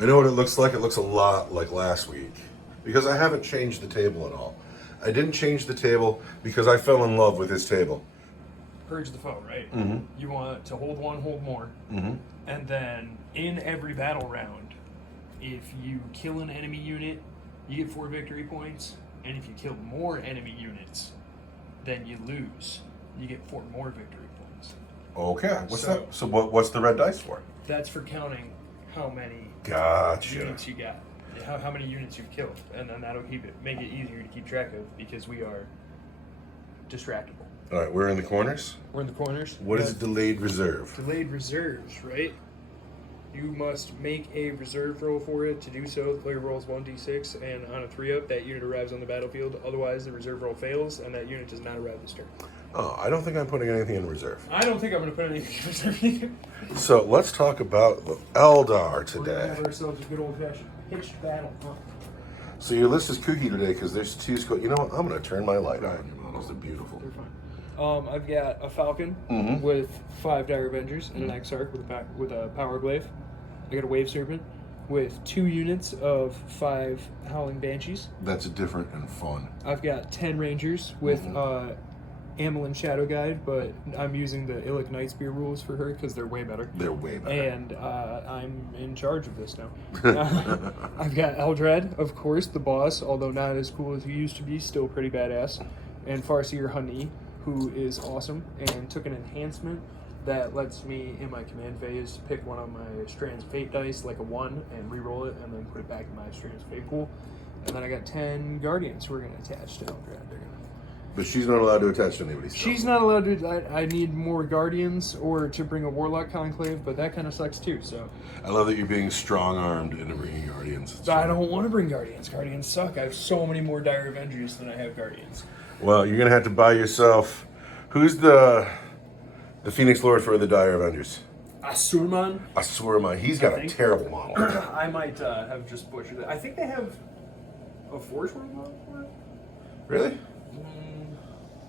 I know what it looks like. It looks a lot like last week because I haven't changed the table at all. I didn't change the table because I fell in love with this table. Purge the foe, right? Mm-hmm. You want to hold one, hold more. Mm-hmm. And then in every battle round, if you kill an enemy unit, you get 4 victory points. And if you kill more enemy units, then you lose. You get 4 more victory points. Okay. So what's the red dice for? That's for counting how many Gotcha. units you got. How many units you've killed. And then that'll make it easier to keep track of because we are distractible. All right, we're in the corners. We're in the corners. What is delayed reserve? Delayed reserves, right? You must make a reserve roll for it. To do so, the player rolls 1d6, and on a 3-up, that unit arrives on the battlefield. Otherwise, the reserve roll fails, and that unit does not arrive this turn. Oh, I don't think I'm putting anything in reserve. I don't think I'm going to put anything in reserve either. So let's talk about the Eldar We're going to today. have ourselves a good old-fashioned pitched battle. So your list is kooky today because there's 2 squads. You know what? I'm going to turn my light on. Your models are beautiful. They're fine. I've got a Falcon with 5 Dire Avengers and an Exarch with a Power Glaive. I got a Wave Serpent with 2 units of 5 Howling Banshees. That's different and fun. I've got 10 Rangers with Amelin Shadow Guide, but I'm using the Illic Nightspear rules for her because they're way better. They're way better. And I'm in charge of this now. I've got Eldred, of course, the boss, although not as cool as he used to be, still pretty badass. And Farseer Hani, who is awesome and took an enhancement that lets me, in my command phase, pick one of my Strands of Fate dice, like a 1, and re-roll it, and then put it back in my Strands of Fate pool. And then I got 10 Guardians who are going to attach to Eldred. But she's not allowed to attach to anybody still. She's not allowed to. I need more Guardians or to bring a Warlock Conclave, but that kind of sucks too, so. I love that you're being strong-armed into bringing Guardians. I don't want to bring Guardians. Guardians suck. I have so many more Dire Avengers than I have Guardians. Well, you're going to have to buy yourself... Who's the Phoenix Lord for the Dire Avengers? Asurman. Asurman. He's got a terrible model. I might have just butchered it. I think they have a Forge World model for it. Really?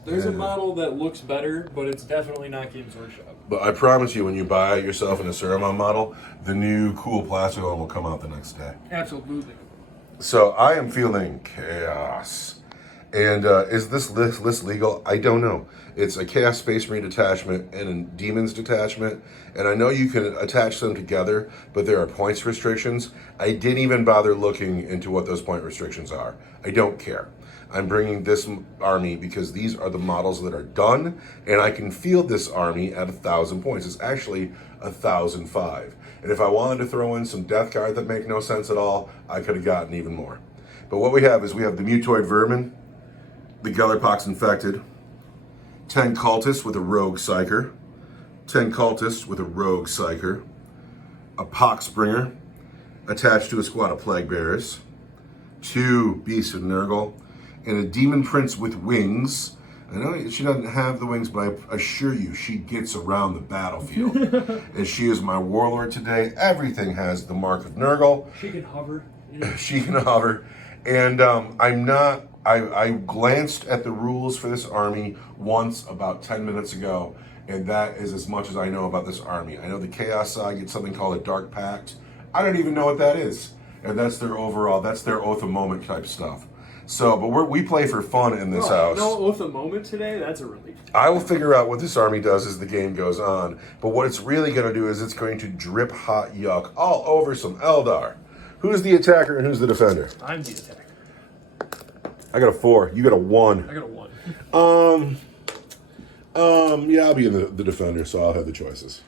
There's a model that looks better, but it's definitely not Games Workshop. But I promise you, when you buy yourself an Asurman model, the new cool plastic one will come out the next day. Absolutely. So I am feeling chaos. And is this list legal? I don't know. It's a Chaos Space Marine detachment and a Demons detachment. And I know you can attach them together, but there are points restrictions. I didn't even bother looking into what those point restrictions are. I don't care. I'm bringing this army because these are the models that are done, and I can field this army at 1,000 points. It's actually 1,005. And if I wanted to throw in some death cards that make no sense at all, I could have gotten even more. But what we have is we have the Mutoid Vermin, the Gellerpox Infected, 10 Cultists with a Rogue Psyker, 10 Cultists with a Rogue Psyker, a Poxbringer attached to a squad of Plague Bearers, 2 Beasts of Nurgle, and a Demon Prince with wings. I know she doesn't have the wings, but I assure you she gets around the battlefield. And she is my warlord today. Everything has the mark of Nurgle. She can hover. She can hover. And I glanced at the rules for this army once about 10 minutes ago, and that is as much as I know about this army. I know the Chaos side gets something called a Dark Pact. I don't even know what that is. And that's their Oath of Moment type stuff. So, but we play for fun in this house. No Oath of Moment today? That's a relief. I will figure out what this army does as the game goes on. But what it's really going to do is it's going to drip hot yuck all over some Eldar. Who's the attacker and who's the defender? I'm the attacker. I got a 4. You got a 1. I got a 1. Yeah, I'll be in the defender, so I'll have the choices.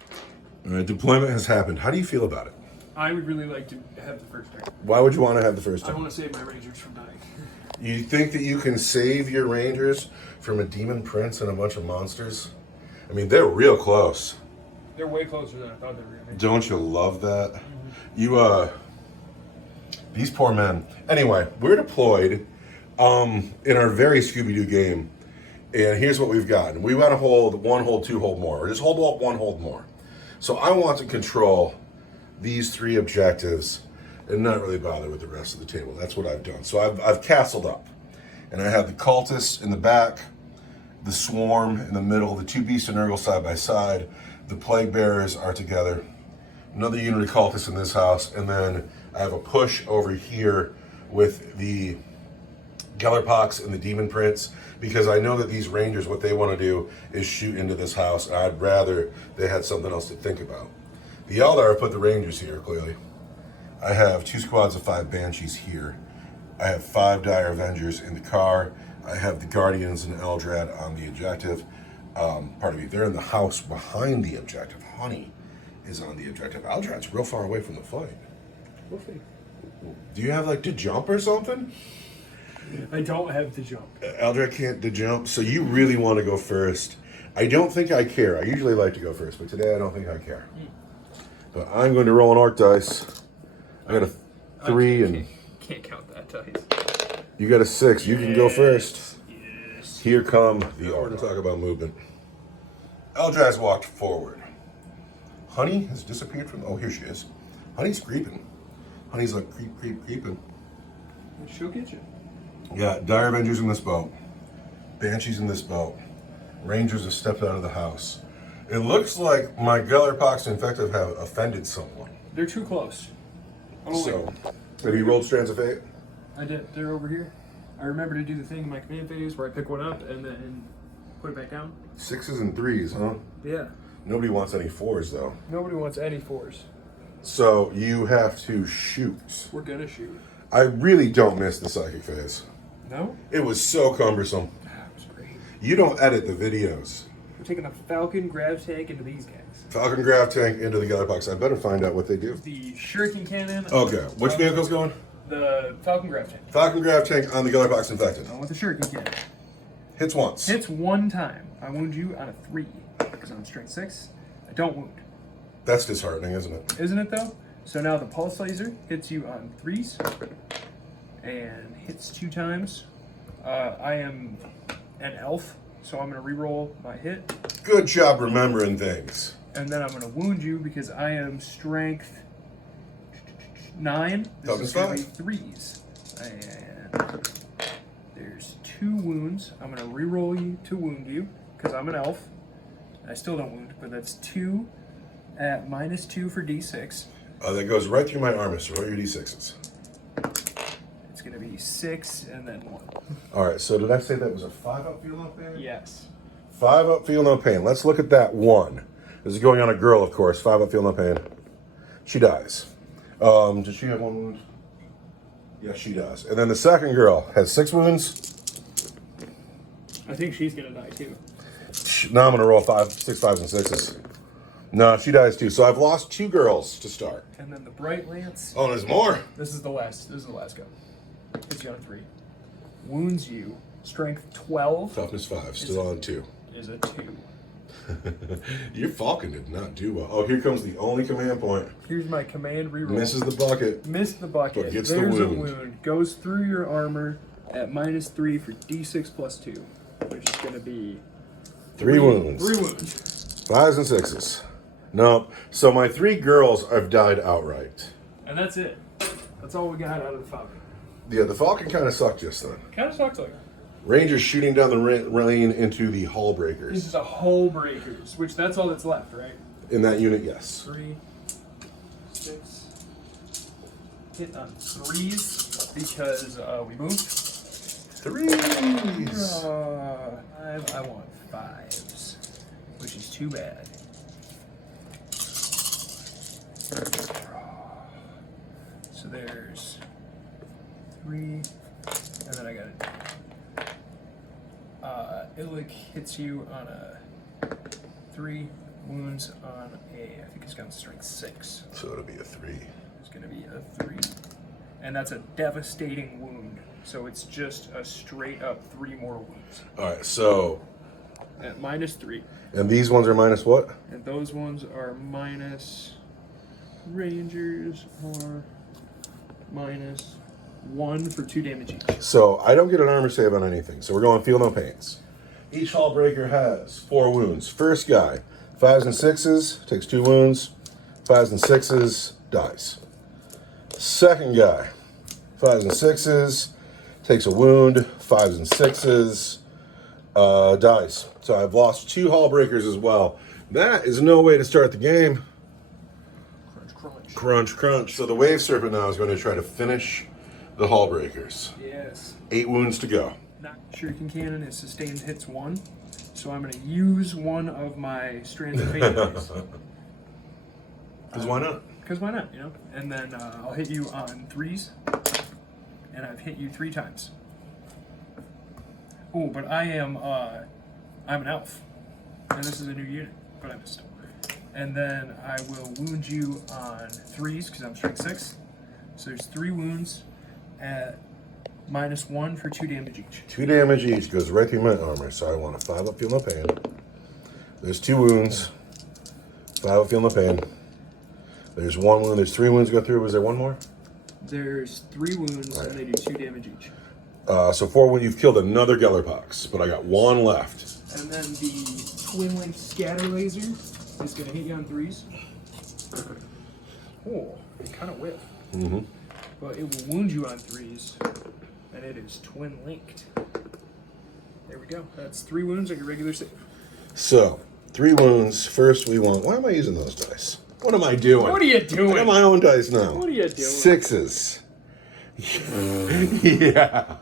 All right, deployment has happened. How do you feel about it? I would really like to have the first turn. Why would you want to have the first turn? I want to save my Rangers from dying. You think that you can save your Rangers from a Demon Prince and a bunch of monsters? I mean, they're real close. They're way closer than I thought they were going to be. Don't you love that? These poor men. Anyway, we're deployed in our very Scooby-Doo game. And here's what we've gotten. We want to hold 1 hold, 2 hold more. Or just hold 1 hold more. So I want to control these 3 objectives and not really bother with the rest of the table. That's what I've done. So I've castled up. And I have the Cultists in the back, the Swarm in the middle, the 2 Beasts of Nurgle side by side, the Plague Bearers are together, another unit of Cultists in this house, and then I have a push over here with the Gellerpox and the Demon Prince, because I know that these Rangers, what they want to do is shoot into this house, and I'd rather they had something else to think about. The Eldar put the Rangers here, clearly. I have 2 squads of 5 Banshees here. I have 5 Dire Avengers in the car. I have the Guardians and Eldrad on the objective. Pardon me, they're in the house behind the objective. Honey is on the objective. Eldrad's real far away from the fight. We'll see. Do you have like to jump or something? I don't have to jump. Eldred can't jump, so you really want to go first. I don't think I care. I usually like to go first, but today I don't think I care. But I'm going to roll an Orc dice. I got a 3 and... Can't count that dice. You got a 6. You can go first. Yes. Here come the Orc. Talk about movement. Eldrad's walked forward. Honey has disappeared from... Oh, here she is. Honey's creeping. Honey's like creeping. She'll get you. Yeah, Dire Avengers in this boat. Banshees in this boat. Rangers have stepped out of the house. It looks like my Gellerpox infective have offended someone. They're too close. So, have you rolled Strands of Fate? I did. They're over here. I remember to do the thing in my command phase where I pick one up and then put it back down. 6s and 3s, huh? Yeah. Nobody wants any 4s, though. Nobody wants any 4s. So, you have to shoot. We're gonna shoot. I really don't miss the Psychic phase. No? It was so cumbersome. That was great. You don't edit the videos. We're taking a Falcon Grav Tank into these guys. Falcon Grav Tank into the Gellerpox. I better find out what they do. The Shuriken Cannon. Okay, which vehicle's going? The Falcon Grav Tank. Falcon Grav Tank on the Gellerpox infected. I want the Shuriken Cannon. Hits once. Hits one time. I wound you on a 3. Because I'm strength 6. I don't wound. That's disheartening, isn't it? Isn't it though? So now the Pulse Laser hits you on 3s. And hits 2 times. I am an elf, so I'm going to reroll my hit. Good job remembering things. And then I'm going to wound you because I am strength 9. This Toughness is going to 5. be 3s. And there's 2 wounds. I'm going to reroll you to wound you because I'm an elf. I still don't wound, but that's 2 at -2 for D6. That goes right through my armor, so roll your D6s. It's going to be 6 and then 1. All right, so did I say that was a 5 up, feel no pain? Yes. 5 up, feel no pain. Let's look at that 1. This is going on a girl, of course. 5 up, feel no pain. She dies. Does she have 1 wound? Yes, she does. And then the second girl has 6 wounds. I think she's going to die too. Now I'm going to roll 6 5s and 6s. No, she dies too. So I've lost 2 girls to start. And then the Bright Lance. Oh, there's more. This is the last go. Hits you on a 3. Wounds you. Strength 12. Toughness 5, still on 2. Is a 2. Your Falcon did not do well. Oh, here comes the only command point. Here's my command reroll. Misses the bucket. Missed the bucket. But gets There's the wound. a wound. Goes through your armor at -3 for D6 plus 2, which is going to be 3 wounds. 3 wounds. 5s and 6s. Nope. So my 3 girls have died outright. And that's it. That's all we got out of the Falcon. Yeah, the Falcon kind of sucked just then. Kind of sucks like. Rangers shooting down the lane into the Hull Breakers. This is a Hull Breakers, which that's all that's left, right? In that unit, yes. 3, 6. Hit on 3s because we moved. 3s. I want 5s, which is too bad. So there's 3, and then I got it. Illic hits you on a 3, wounds on a, I think it's got strength 6. So it'll be a 3. It's going to be a 3. And that's a devastating wound. So it's just a straight up 3 more wounds. All right, so. At -3. And these ones are minus what? And those ones are minus. Rangers are -1 for 2 damage each. So I don't get an armor save on anything. So we're going feel no pains. Each Hull Breaker has 4 wounds. First guy, 5s and 6s, takes 2 wounds. 5s and 6s, dies. Second guy, 5s and 6s, takes a wound. 5s and 6s, dies. So I've lost 2 Hull Breakers as well. That is no way to start the game. Crunch, crunch. Crunch, crunch. So the Wave Serpent now is going to try to finish the Hull Breakers. Yes. 8 wounds to go. Not Shuriken Cannon is sustained hits 1, so I'm going to use one of my Strands of Fate. Because why not? Because why not, you know? And then I'll hit you on 3s, and I've hit you 3 times. Oh, but I'm an elf, and this is a new unit, but I'm still. And then I will wound you on 3s, because I'm strength 6. So there's 3 wounds at -1 for 2 damage each. 2 damage each goes right through my armor, so I want a 5 up, feel no pain. There's 2 wounds. 5 up, feel no pain. There's 1 wound. There's 3 wounds go through. Was there 1 more? There's 3 wounds, and they do 2 damage each. So 4 wounds. You've killed another Gellerpox, but I got 1 left. And then the Twin Link Scatter Laser is going to hit you on 3s. Oh, it kind of whipped. Mm-hmm. But it will wound you on 3s, and it is twin linked. There we go. That's 3 wounds on your regular save. So 3 wounds. First, we want. Why am I using those dice? What am I doing? What are you doing? I got my own dice now. What are you doing? 6s. Yeah.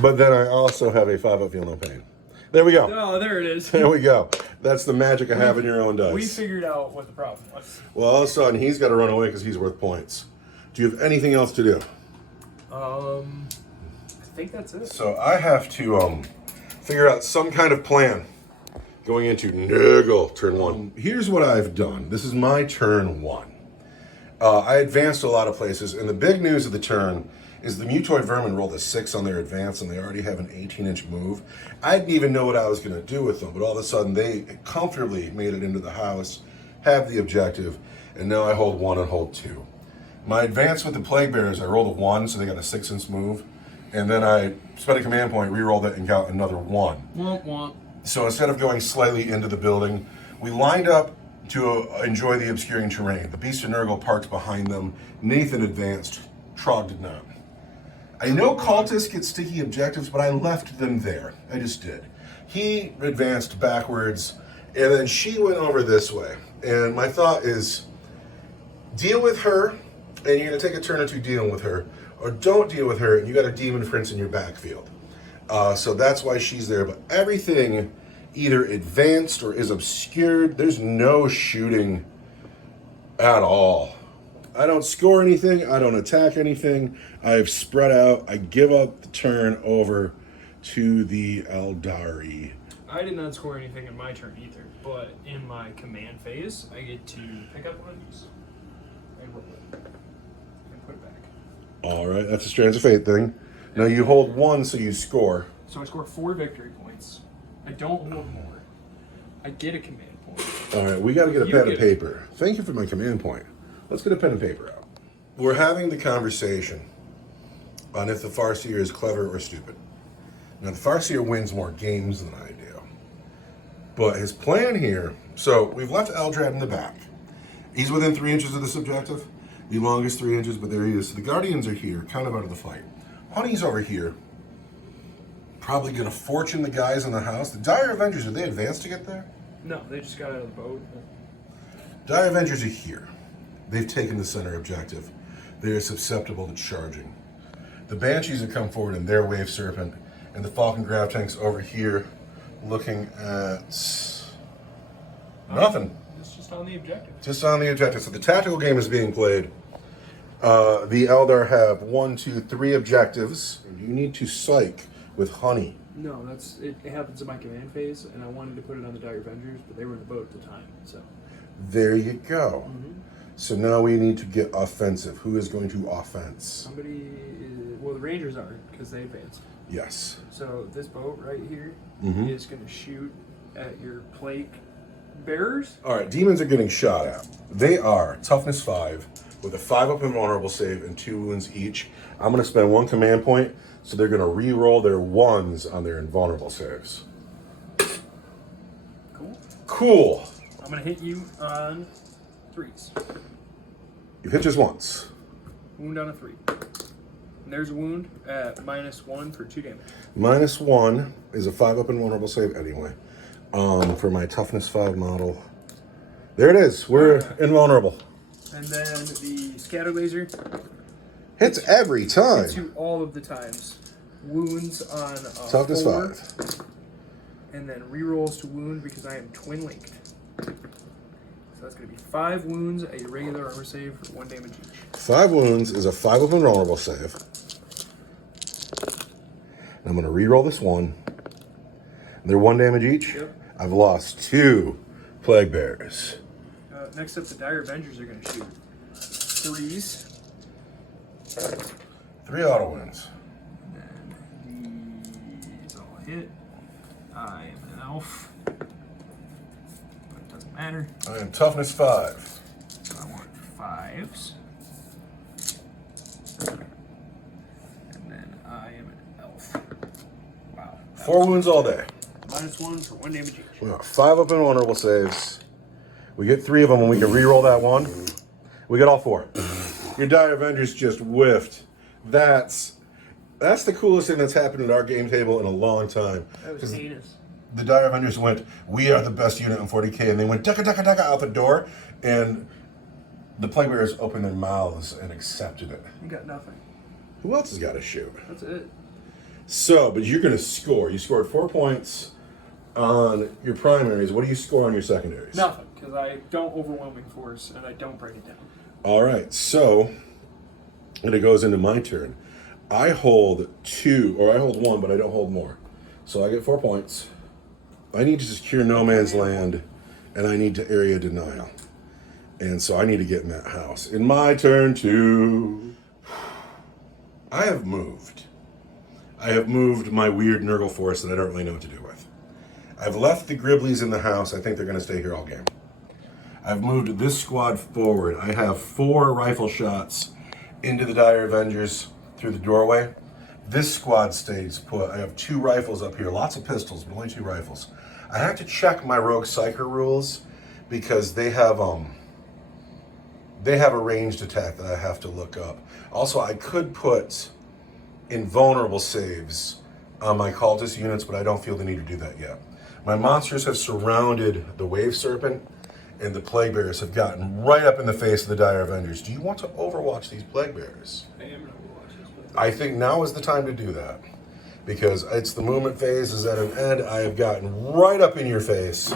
But then I also have a 5 up, feel no pain. There we go. Oh, there it is. There we go. That's the magic of having your own dice. We figured out what the problem was. Well, all of a sudden, he's got to run away because he's worth points. Do you have anything else to do? I think that's it. So I have to figure out some kind of plan going into Nurgle turn 1. Here's what I've done. This is my turn 1. I advanced a lot of places, and the big news of the turn is the Mutoid Vermin rolled a 6 on their advance, and they already have an 18-inch move. I didn't even know what I was going to do with them, but all of a sudden they comfortably made it into the house, have the objective, and now I hold 1 and hold 2. My advance with the Plague Bearers, I rolled a 1, so they got a 6-inch move, and then I spent a command point, re-rolled it, and got another 1. Womp womp. So instead of going slightly into the building, we lined up to enjoy the obscuring terrain. The Beast of Nurgle parked behind them. Nathan advanced. Trog did not. I know cultists get sticky objectives, but I left them there. I just did. He advanced backwards, and then she went over this way. And my thought is, deal with her, and you're going to take a turn or 2 dealing with her, or don't deal with her, and you got a Demon Prince in your backfield. So that's why she's there. But everything either advanced or is obscured. There's no shooting at all. I don't score anything. I don't attack anything. I've spread out. I give up the turn over to the Aeldari. I did not score anything in my turn either, but in my command phase, I get to pick up one of these and roll it and put it back. All right, that's a Strands of Fate thing. Now you hold 1, so you score. So I score 4 victory points. I don't hold more. I get a command point. All right, we got to get a pen and paper. Thank you for my command point. Let's get a pen and paper out. We're having the conversation on if the Farseer is clever or stupid. Now, the Farseer wins more games than I do. But his plan here... So, we've left Eldrad in the back. He's within 3 inches of this objective. The longest 3 inches, but there he is. So the Guardians are here, kind of out of the fight. Honey's over here. Probably going to fortune the guys in the house. The Dire Avengers, are they advanced to get there? No, they just got out of the boat. Dire Avengers are here. They've taken the center objective. They are susceptible to charging. The Banshees have come forward in their Wave Serpent, and the Falcon Grav Tank's over here looking at nothing. It's just on the objective. Just on the objective. So the tactical game is being played. The Eldar have 1, 2, 3 objectives. You need to psych with Honey. No, it happens in my command phase, and I wanted to put it on the Dire Avengers, but they were in the boat at the time, so. There you go. Mm-hmm. So now we need to get offensive. Who is going to offense? The Rangers are, because they advanced. Yes. So this boat right here Mm-hmm. is going to shoot at your Plague Bearers. All right, demons are getting shot at. They are toughness 5 with a 5 up invulnerable save and 2 wounds each. I'm going to spend 1 command point, so they're going to re-roll their 1s on their invulnerable saves. Cool. I'm going to hit you on 3s. You've hit just once. Wound on a 3. And there's a wound at -1 for 2 damage. -1 is a 5 up invulnerable save anyway. For my toughness 5 model. There it is. We're invulnerable. And then the scatter laser Hits every time. hits you all of the times. Wounds on Toughness 4, 5. and then rerolls to wound because I am twin linked. So that's going to be 5 wounds, a regular armor save for 1 damage each. 5 wounds is a 5 of invulnerable save. And I'm going to reroll this one. They're 1 damage each. Yep. I've lost 2 plague bears. Next up, the Dire Avengers are going to shoot 3s. 3 auto wounds. And then these all hit. I am an elf. But it doesn't matter. I am toughness 5. So I want 5s. And then I am an elf. Wow. 4 wounds all day. -1 for 1 damage each. We got 5 up invulnerable saves. We get 3 of them and we can reroll that one. We get all 4. Your Dire Avengers just whiffed. That's the coolest thing that's happened at our game table in a long time. That was heinous. The Dire Avengers went, we are the best unit in 40k, and they went daka daka daka out the door, and the Plague Bearers opened their mouths and accepted it. You got nothing. Who else has got to shoot? That's it. So, but you're going to score. You scored 4 points on your primaries. What do you score on your secondaries? Nothing, because I don't overwhelming force and I don't break it down. All right, so, and it goes into my turn. I hold 2, or I hold 1, but I don't hold more. So I get 4 points. I need to secure no man's land, and I need to area denial. And so I need to get in that house. In my turn to... I have moved. I have moved my weird Nurgle force that I don't really know what to do with. I've left the Gribblies in the house. I think they're going to stay here all game. I've moved this squad forward. I have 4 rifle shots into the Dire Avengers through the doorway. This squad stays put. I have 2 rifles up here. Lots of pistols, but only 2 rifles. I have to check my Rogue Psyker rules because they have a ranged attack that I have to look up. Also, I could put invulnerable saves on my cultist units, but I don't feel the need to do that yet. My monsters have surrounded the Wave Serpent, and the Plague Bearers have gotten right up in the face of the Dire Avengers. Do you want to overwatch these Plague Bearers? I am going to overwatch this. I think now is the time to do that. Because it's the movement phase is at an end. I have gotten right up in your face.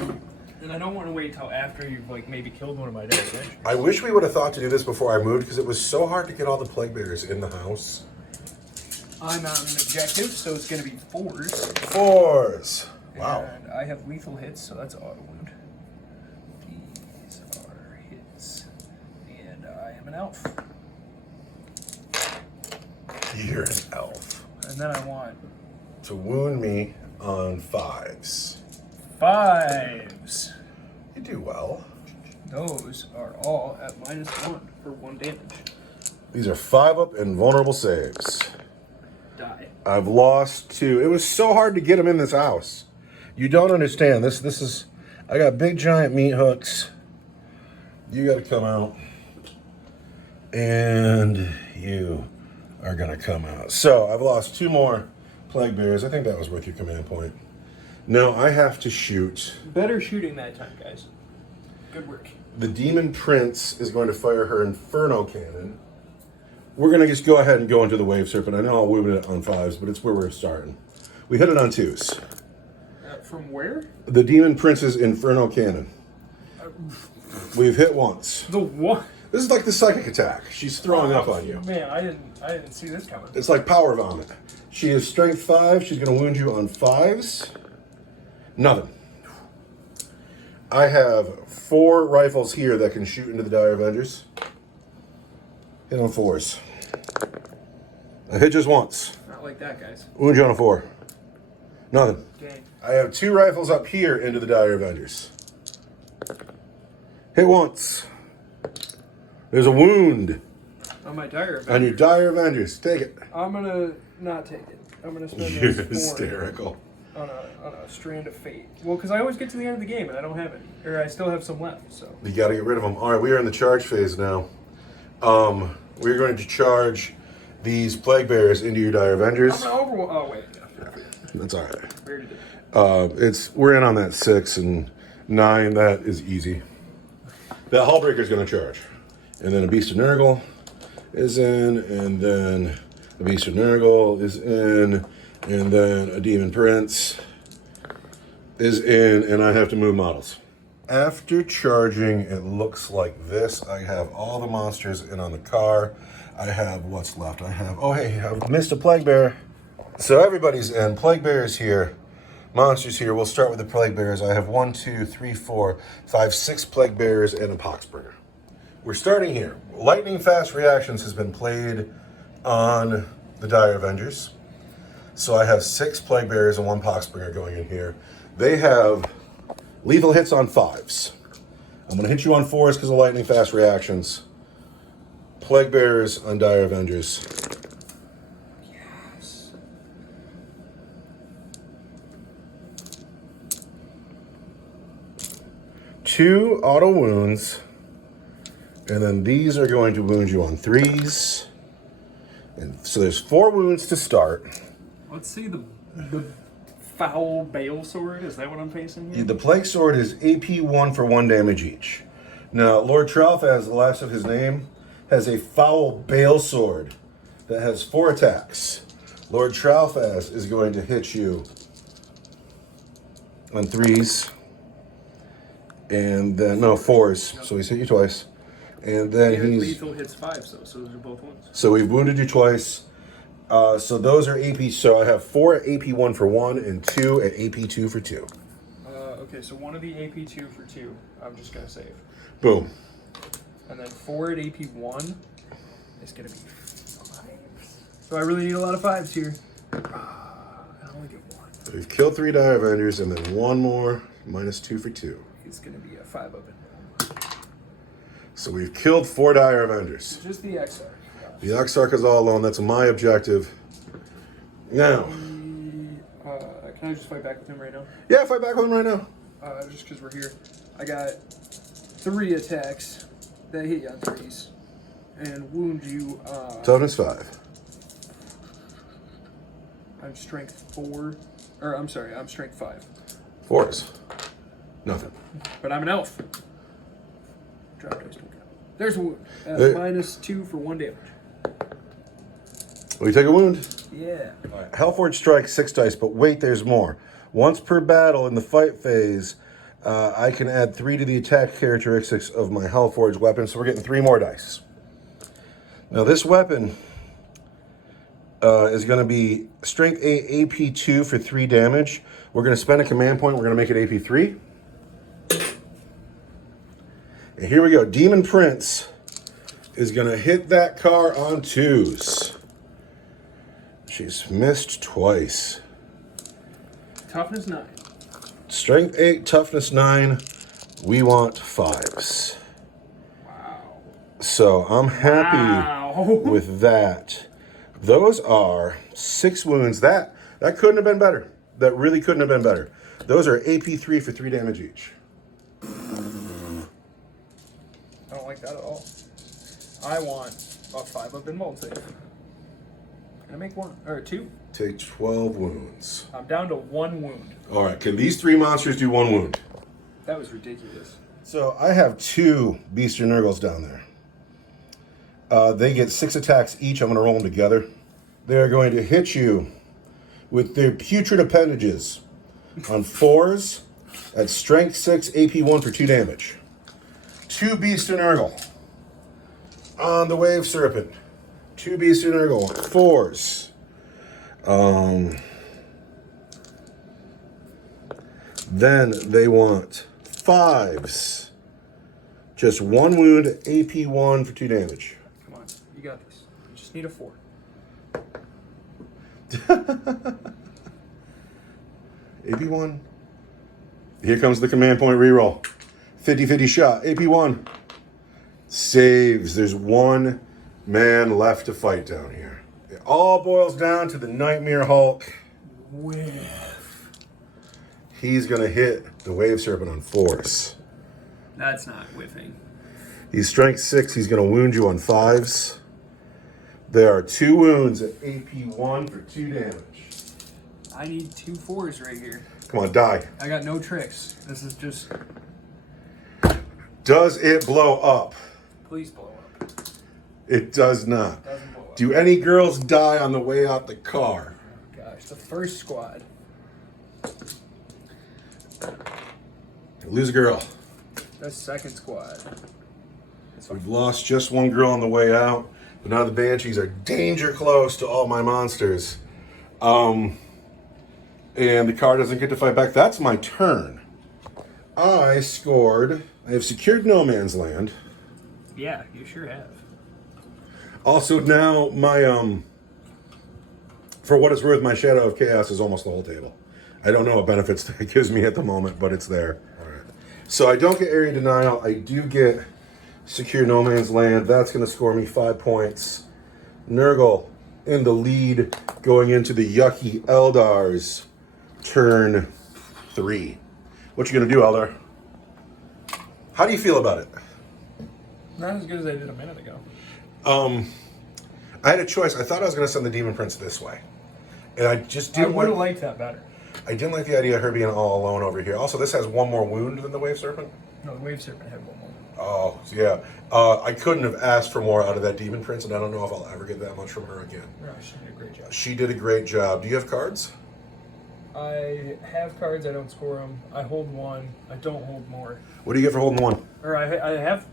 And I don't want to wait till after you've maybe killed one of my Dire Avengers. I wish we would have thought to do this before I moved, because it was so hard to get all the Plague Bearers in the house. I'm on an objective, so it's going to be 4s. 4s. Wow. And I have lethal hits, so that's auto wound. These are hits. And I am an elf. You're an elf. And then I want To wound me on 5s. 5s. You do well. Those are all at -1 for 1 damage. These are 5 up and vulnerable saves. Die. I've lost 2. It was so hard to get them in this house. You don't understand. This is... I got big giant meat hooks. You got to come out. And you are going to come out. So I've lost 2 more Plague Bears. I think that was worth your command point. No, I have to shoot. Better shooting that time, guys. Good work. The Demon Prince is going to fire her Inferno Cannon. We're going to just go ahead and go into the Wave Serpent. I know I'll move it on 5s, but it's where we're starting. We hit it on 2s. From where? The Demon Prince's Inferno Cannon. We've hit once. The what? This is like the psychic attack. She's throwing up on you. Man, I didn't see this coming. It's like power vomit. She is strength 5. She's going to wound you on 5s. Nothing. I have 4 rifles here that can shoot into the Dire Avengers. Hit on 4s. I hit just once. Not like that, guys. Wound you on a 4. Nothing. Okay. I have 2 rifles up here into the Dire Avengers. Hit once. There's a wound On my Dire Avengers. on your Dire Avengers. Take it. I'm gonna not take it. I'm gonna spend You're those 4 hysterical. on a strand of fate. Well, because I always get to the end of the game and I don't have any, or I still have some left. So You got to get rid of them. All right, we are in the charge phase now. We're going to charge these Plague Bears into your Dire Avengers. I'm gonna overwhelm. Oh wait, yeah. That's all right. We already did. We're in on that 6 and 9. That is easy. That Hullbreaker's going to charge. And then a Beast of Nurgle is in, and then a Beast of Nurgle is in, and then a Demon Prince is in, and I have to move models. After charging, it looks like this. I have all the monsters in on the car. I have what's left. I have, oh hey, I've missed a Plague Bear. So everybody's in. Plague Bear's here. Monsters here. We'll start with the Plague Bears. I have 1, 2, 3, 4, 5, 6 Plague Bears and a Poxbringer. We're starting here. Lightning Fast Reactions has been played on the Dire Avengers. So I have 6 Plague Bears and 1 Poxbringer going in here. They have lethal hits on 5s. I'm going to hit you on 4s because of lightning fast reactions. Plague Bears on Dire Avengers. Yes. Two auto wounds. And then these are going to wound you on 3s. And so there's 4 wounds to start. Let's see the foul bale sword. Is that what I'm facing here? The Plague Sword is AP 1 for 1 damage each. Now, Lord Tralfaz, the last of his name, has a foul bale sword that has 4 attacks. Lord Tralfaz is going to hit you on 3s. And then, no, 4s. So he's hit you twice. And then he's... lethal hits 5, so those are both ones. So we've wounded you twice. So those are AP. So I have 4 at AP 1 for 1 and 2 at AP 2 for 2. Okay, so one of the AP 2 for 2, I'm just going to save. Boom. And then 4 at AP 1 is going to be 5. So I really need a lot of 5s here. I only get 1. So we've killed 3 Dire Avengers and then 1 more, minus 2 for 2. It's going to be a 5 open. So we've killed 4 Dire Avengers. Just the Exarch. The Exarch is all alone. That's my objective. Now. Can I just fight back with him right now? Yeah, fight back with him right now. Just because we're here. I got 3 attacks that hit you on 3s and wound you. Toughness 5. I'm strength 4. Or, I'm sorry, I'm strength 5. 4s. Nothing. But I'm an elf. Drop dice don't count. There's a wound. Minus 2 for 1 damage. Will you take a wound? Yeah. All right. Hellforge strikes 6 dice, but wait, there's more. Once per battle in the fight phase, I can add 3 to the attack characteristics of my Hellforge weapon, so we're getting 3 more dice. Now this weapon is going to be Strength 8, AP 2 for 3 damage. We're going to spend a command point. We're going to make it AP 3. And here we go. Demon Prince is going to hit that car on 2s. She's missed twice. Toughness 9. Strength 8, toughness 9. We want 5s. Wow. So I'm happy with that. Those are 6 wounds. That couldn't have been better. That really couldn't have been better. Those are AP 3 for 3 damage each. I don't like that at all. I want a 5 up in multi. Can I make 1 or 2? Take 12 wounds. I'm down to 1 wound. All right, can these 3 monsters do 1 wound? That was ridiculous. So I have 2 Beast of Nurgles down there. They get 6 attacks each. I'm going to roll them together. They're going to hit you with their putrid appendages on 4s at strength 6, AP 1 for 2 damage. 2 Beast of Nurgle on the Wave Serpent. 2 Beast of Nurgle on 4s. Then they want 5s. Just 1 wound, AP 1 for 2 damage. Come on, you got this. You just need a 4. AP 1. Here comes the command point reroll. 50-50 shot. AP 1. Saves. There's 1 man left to fight down here. It all boils down to the Nightmare Hulk. Whiff. He's going to hit the Wave Serpent on 4s. That's not whiffing. He's strength 6. He's going to wound you on 5s. There are 2 wounds at AP 1 for 2 damage. I need 2 4s right here. Come on, die. I got no tricks. This is just... Does it blow up? Please blow up. It does not. Doesn't blow up. Do any girls die on the way out the car? Oh, gosh, the first squad. Lose a girl. The second squad. We've lost just one girl on the way out, but now the Banshees are danger close to all my monsters. And the car doesn't get to fight back. That's my turn. I have secured no man's land. Yeah, you sure have. Also now my, for what it's worth, my Shadow of Chaos is almost the whole table. I don't know what benefits that gives me at the moment, but it's there. All right. So I don't get area denial. I do get secure no man's land. That's going to score me 5 points. Nurgle in the lead going into the yucky Eldars turn 3. What you going to do, Eldar? How do you feel about it? Not as good as I did a minute ago. I had a choice. I thought I was going to send the Demon Prince this way. And I just didn't I would have liked that better. I didn't like the idea of her being all alone over here. Also, this has one more wound than the Wave Serpent. No, the Wave Serpent had one more. Oh, yeah. I couldn't have asked for more out of that Demon Prince, and I don't know if I'll ever get that much from her again. No, she did a great job. She did a great job. Do you have cards? I have cards, I don't score them. I hold one, I don't hold more. What do you get for holding one? Or I have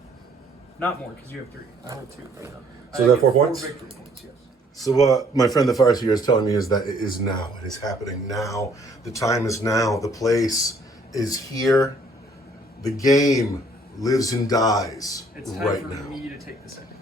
not more, because you have 3. I hold 2 right now. So is that 4 points? 4 victory points, yes. So what my friend the Farseer is telling me is that it is now. It is happening now. The time is now. The place is here. The game lives and dies It's time right for now. me to take the second.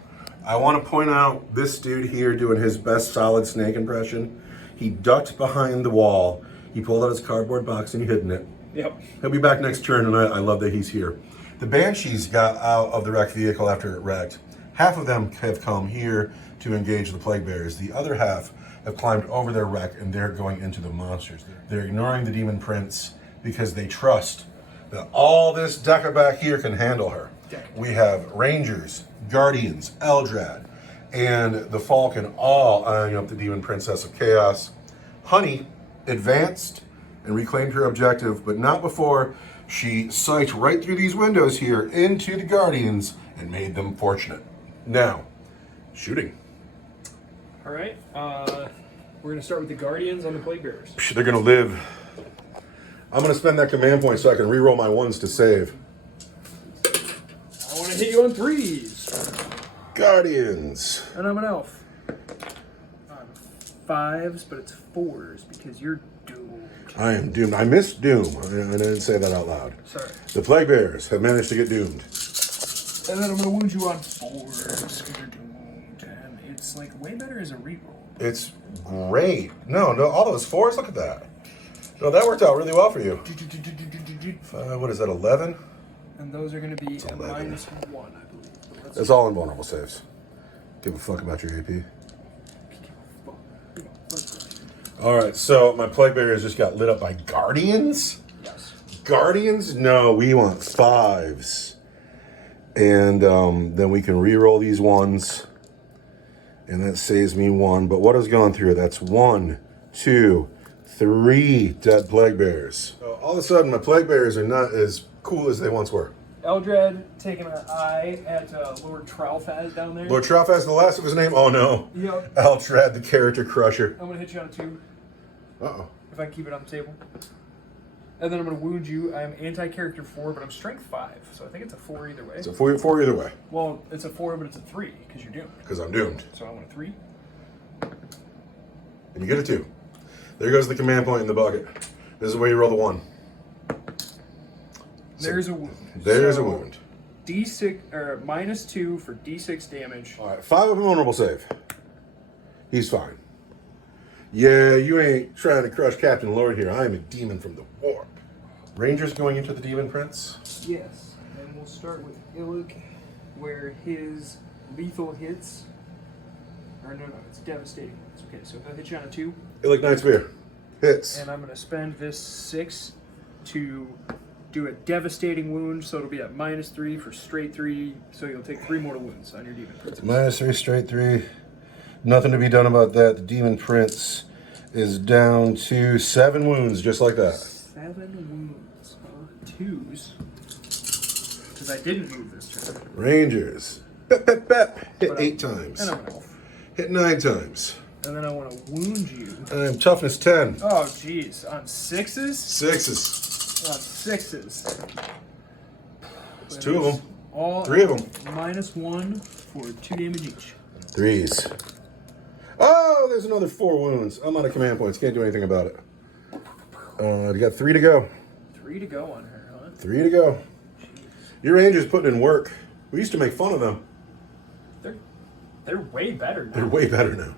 I want to point out this dude here doing his best Solid Snake impression. He ducked behind the wall. He pulled out his cardboard box and he hid in it. Yep. He'll be back next turn, and I love that he's here. The Banshees got out of the wrecked vehicle after it wrecked. Half of them have come here to engage the Plague Bearers. The other half have climbed over their wreck, and they're going into the monsters. They're ignoring the Demon Prince because they trust that all this Deca back here can handle her. We have Rangers, Guardians, Eldrad, and the Falcon all eyeing up the Demon Princess of Chaos. Honey advanced and reclaimed her objective, but not before she sighted right through these windows here into the Guardians and made them fortunate. Now, shooting. All right. We're going to start with the Guardians on the Plague Bearers. They're going to live. I'm going to spend that command point so I can reroll my ones to save. I want to hit you on 3s. Guardians. And I'm an elf. 5s, but it's 4s because you're doomed. I am doomed. I missed Doom. I didn't say that out loud. Sorry. The Plague Bearers have managed to get doomed. And then I'm going to wound you on 4s because you're doomed. And it's like way better as a reroll. It's great. No, all those 4s, look at that. No, that worked out really well for you. What is that, 11? And those are going to be at 11. -1, I believe. That's all invulnerable saves. Give a fuck about your AP. All right, so my Plague Bearers just got lit up by Guardians? Yes. Guardians? No, we want 5s. And then we can reroll these ones. And that saves me 1. But what has gone through? That's 1, 2, 3 dead Plague Bearers. So all of a sudden, my Plague Bearers are not as cool as they once were. Eldred taking an eye at Lord Tralfaz down there. Lord Tralfaz, the last of his name? Oh no. Yep. Eldred, the character crusher. I'm going to hit you on a 2. Uh-oh. If I can keep it on the table. And then I'm going to wound you. I'm anti-character 4, but I'm strength 5. So I think it's a 4 either way. It's a 4 either way. Well, it's a 4, but it's a 3 because you're doomed. Because I'm doomed. So I want a 3. And you get a 2. There goes the command point in the bucket. This is where you roll the 1. There's a wound. There's a wound. D6 or -2 for D6 damage. All right, 5 of vulnerable save. He's fine. Yeah, you ain't trying to crush Captain Lord here. I am a demon from the warp. Rangers going into the Demon Prince. Yes, and we'll start with Illic, where his lethal hits. Or no, it's devastating. It's okay, so if I hit you on a 2. Illic Knight Spear. Hits. And I'm going to spend this 6 to do a devastating wound, so it'll be at -3 for straight 3, so you'll take 3 mortal wounds on your Demon Prince. -3, straight 3. Nothing to be done about that. The Demon Prince is down to 7 wounds, just like that. 7 wounds. 2s. Because I didn't move this turn. Rangers. Bep, bep, bep. Hit But 8 times. And I'm an elf. Hit 9 times. And then I want to wound you. I'm toughness 10. Oh, jeez. On 6s? 6s. On 6s. It's 2 of them. All 3 of them. -1 for 2 damage each. 3s. Oh, there's another 4 wounds. I'm out of command points. Can't do anything about it. You got 3 to go. 3 to go on her, huh? 3 to go. Your Ranger's putting in work. We used to make fun of them. They're way better now. They're way better now.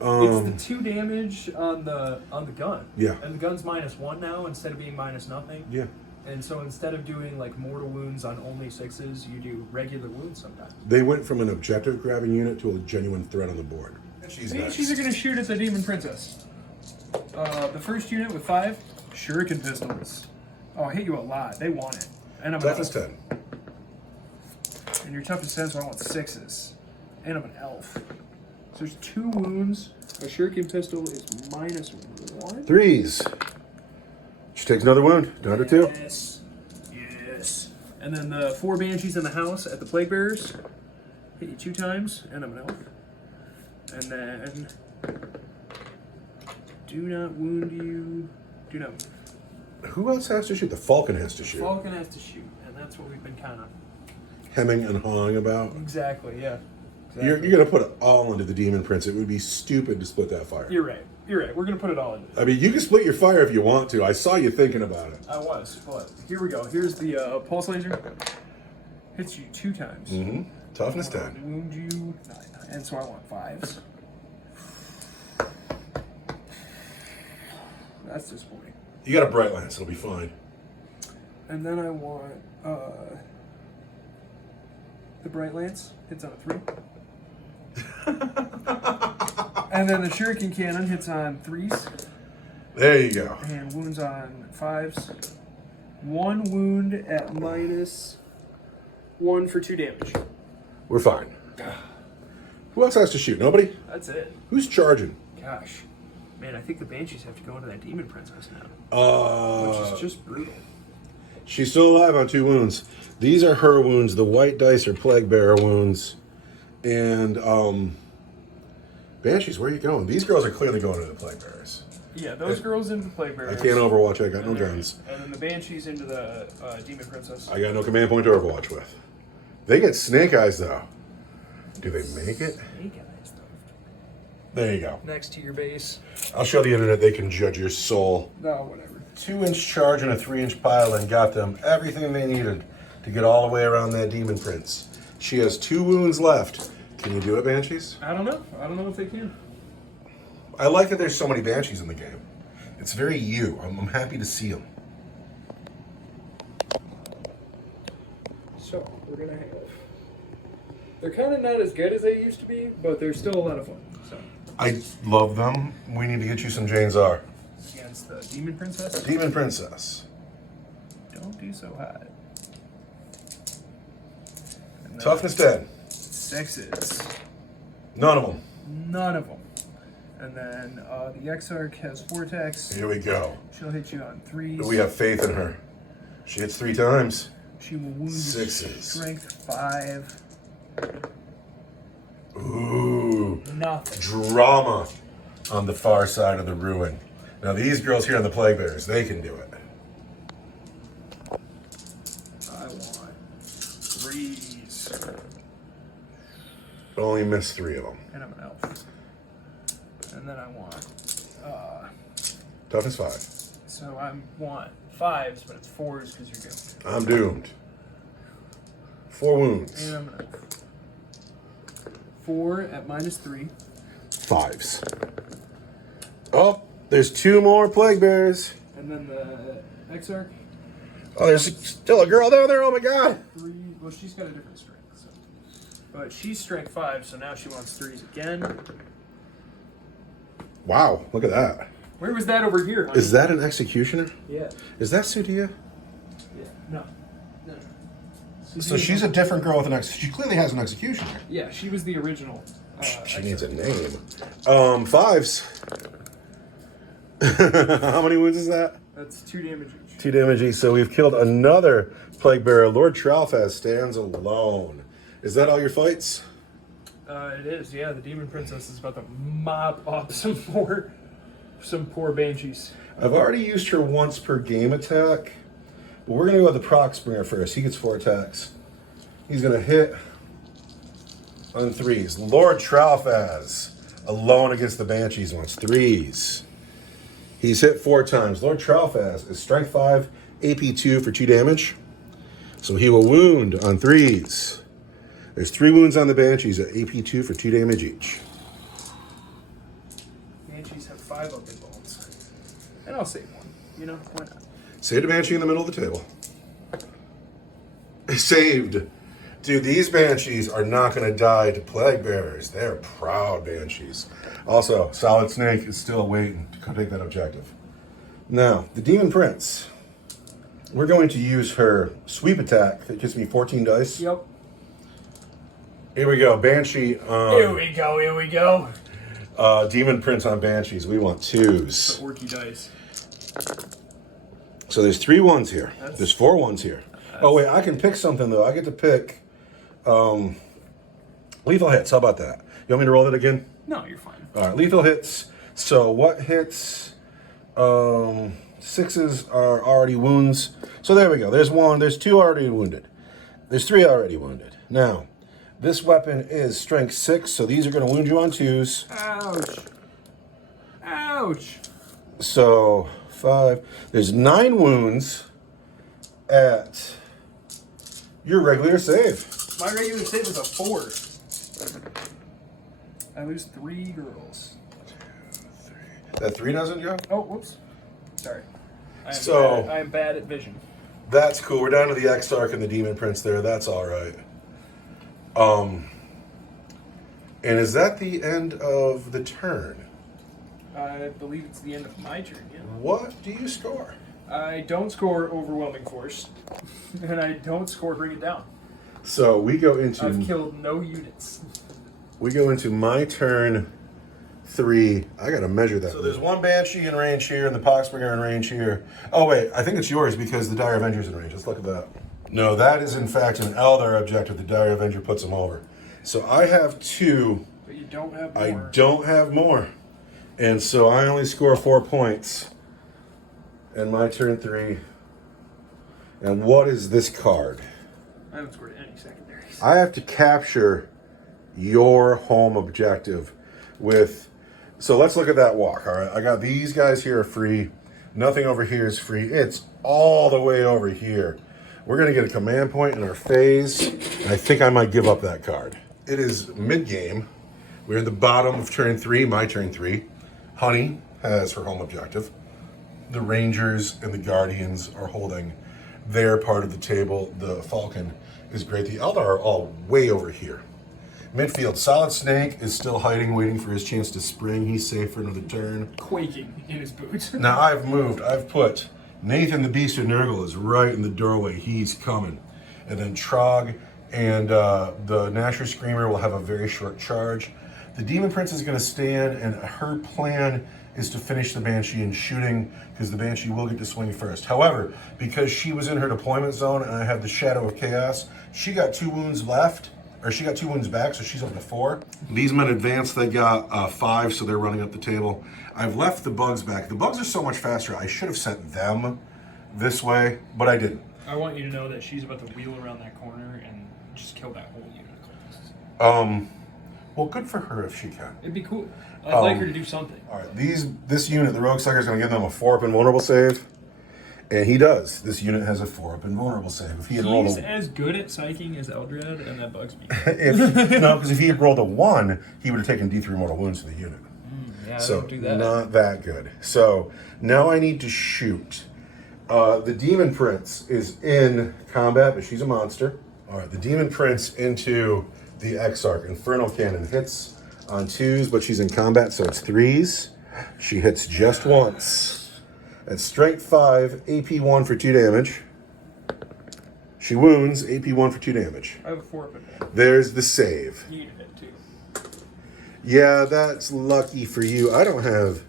It's the 2 damage on the gun. Yeah. And the gun's -1 now instead of being -0. Yeah. And so instead of doing like mortal wounds on only 6s, you do regular wounds sometimes. They went from an objective grabbing unit to a genuine threat on the board. Banshees are going to shoot at the Demon Princess. The first unit with 5 shuriken pistols. Oh, I hit you a lot. They want it. And I'm Toughness 10. And your toughest 10, so I want 6s. And I'm an elf. So there's 2 wounds. A shuriken pistol is -1. 3s. She takes another wound. Down to 2. Yes. Yes. And then the 4 banshees in the house at the plague bearers. Hit you 2 times, and I'm an elf. And then do not wound you. Do not move. Who else has to shoot? The Falcon has to shoot. Falcon has to shoot, and that's what we've been kind of. Hemming and hawing about. Exactly, yeah. You're going to put it all into the Demon Prince. It would be stupid to split that fire. You're right. You're right. We're going to put it all in. I mean, you can split your fire if you want to. I saw you thinking about it. I was, but here we go. Here's the pulse laser. Hits you 2 times. Mm-hmm. Toughness 10. Wound you 9. And so I want 5s. That's disappointing. You got a Bright Lance. It'll be fine. And then I want the Bright Lance. Hits on a 3. And then the Shuriken Cannon hits on 3s. There you go. And wounds on 5s. 1 wound at -1 for 2 damage. We're fine. Who else has to shoot? Nobody? That's it. Who's charging? Gosh. Man, I think the Banshees have to go into that Demon Princess now. Which is just brutal. She's still alive on 2 wounds. These are her wounds. The white dice are Plague Bearer wounds. And, Banshees, where are you going? These girls are clearly going into the Plague Bearers. Yeah, those girls into the Plague Bearers. I can't Overwatch. I got no guns. And then the Banshees into the Demon Princess. I got no command point to Overwatch with. They get Snake Eyes, though. Do they make it? Snake Eyes, though. There you go. Next to your base. I'll show the internet they can judge your soul. No, whatever. 2-inch charge and a 3-inch pile and got them everything they needed to get all the way around that Demon Prince. She has 2 wounds left. Can you do it, Banshees? I don't know. I don't know if they can. I like that there's so many Banshees in the game. It's very you. I'm happy to see them. So, we're going to have... They're kind of not as good as they used to be, but they're still a lot of fun. So, I love them. We need to get you some Jane's R. against the Demon Princess. Demon Princess. Don't do so hot. And then Toughness 10. 6s. None of them. None of them. And then the Exarch has 4 attacks. Here we go. She'll hit you on 3s. We have faith in her. She hits 3 times. She will wound 6s. Strength 5. Ooh. Nothing. Drama on the far side of the ruin. Now these girls here on the Plague Bearers, they can do it. I want 3s. Only missed 3 of them. And I'm an elf. And then I want... Toughness 5. so I want 5s, but it's 4s because you're good. I'm doomed. 4 wounds. And I'm an elf. 4 at -3. 5s. Oh, there's 2 more Plague Bears. And then the Exarch, Oh, there's still a girl down there. Oh my god. 3. Well, she's got a different strength. So. But she's strength 5, so now she wants 3s again. Wow, look at that. Where was that over here? Honey? Is that an executioner? Yeah. Is that Sudia? Yeah. No. So she's a different girl with an she clearly has an executioner. Yeah, she was the original. She needs a name. 5s. How many wounds is that? That's 2 damage each. 2 damage each. So we've killed another Plague Bearer. Lord Tralfaz stands alone. Is that all your fights? It is, yeah. The Demon Princess is about to mop up some poor banshees. I've already used her once per game attack, but we're going to go with the Proxbringer first. He gets 4 attacks. He's going to hit on 3s. Lord Tralfaz, alone against the Banshees, wants 3s. He's hit 4 times. Lord Tralfaz is strength 5, AP 2 for 2 damage. So he will wound on 3s. There's 3 wounds on the Banshees at AP 2 for 2 damage each. Banshees have 5 up in bones. And I'll save 1. You know, why not? Save the Banshee in the middle of the table. Saved. Dude, these Banshees are not going to die to Plague Bearers. They're proud Banshees. Also, Solid Snake is still waiting to take that objective. Now, the Demon Prince. We're going to use her sweep attack. That gives me 14 dice. Yep. Here we go. Banshee. Here we go. Demon Prince on Banshees. We want 2s. The orky dice. So there's 3 1s here. There's 4 1s here. Oh, wait. I can pick something, though. I get to pick lethal hits. How about that? You want me to roll that again? No, you're fine. All right. Lethal hits. So what hits? 6s are already wounds. So there we go. There's 1. There's 2 already wounded. There's 3 already wounded. Now, this weapon is strength 6, so these are going to wound you on 2s. Ouch. Ouch. So 5. There's 9 wounds at your regular save. My regular save is a 4. I lose 3 girls. That 3 doesn't go? Oh, whoops. Sorry. I am bad at vision. That's cool. We're down to the Exarch and the Demon Prince there. That's all right. And is that the end of the turn? I believe it's the end of my turn, yeah. What do you score? I don't score Overwhelming Force, and I don't score Bring It Down. So we go into... I've killed no units. We go into my turn 3. I gotta measure that. So there's 1 Banshee in range here and the Poxbringer in range here. Oh wait, I think it's yours because the Dire Avenger's in range. Let's look at that. No, that is in fact an Eldar objective. The Dire Avenger puts him over. So I have 2. But you don't have more. I don't have more. And so I only score 4 points. And my turn 3. And what is this card? I haven't scored any secondaries. I have to capture your home objective with... So let's look at that walk, all right? I got these guys here are free. Nothing over here is free. It's all the way over here. We're going to get a command point in our phase. And I think I might give up that card. It is mid-game. We're in the bottom of turn 3, my turn 3. Honey has her home objective. The Rangers and the Guardians are holding their part of the table. The Falcon is great. The Eldar are all way over here. Midfield, Solid Snake is still hiding, waiting for his chance to spring. He's safe for another turn. Quaking in his boots. Now I've moved. I've put Nathan the Beast of Nurgle is right in the doorway. He's coming. And then Trog and the Nasher Screamer will have a very short charge. The Demon Prince is going to stand, and her plan is to finish the Banshee in shooting, because the Banshee will get to swing first. However, because she was in her deployment zone and I have the Shadow of Chaos, she got 2 wounds left, or she got 2 wounds back, so she's up to 4. These men advanced, they got 5, so they're running up the table. I've left the bugs back. The bugs are so much faster, I should have sent them this way, but I didn't. I want you to know that she's about to wheel around that corner and just kill that whole unit of cultists. Well, good for her if she can. It'd be cool. I'd like her to do something. All right, this unit, the Rogue Sucker, is going to give them a 4-up invulnerable save. And he does. This unit has a 4-up invulnerable save. If he had rolled He's as good at psyching as Eldred, and that bugs me. No, because if he had rolled a 1, he would have taken D3 mortal wounds to the unit. Yeah, So, don't do that. not that good. So, now I need to shoot. The Demon Prince is in combat, but she's a monster. All right, the Demon Prince into the Exarch. Infernal Cannon hits on 2s, but she's in combat, so it's 3s. She hits just once. At strength 5, AP 1 for 2 damage. She wounds, AP 1 for 2 damage. I have a 4-up in there. There's the save. You needed it too. Yeah, that's lucky for you. I don't have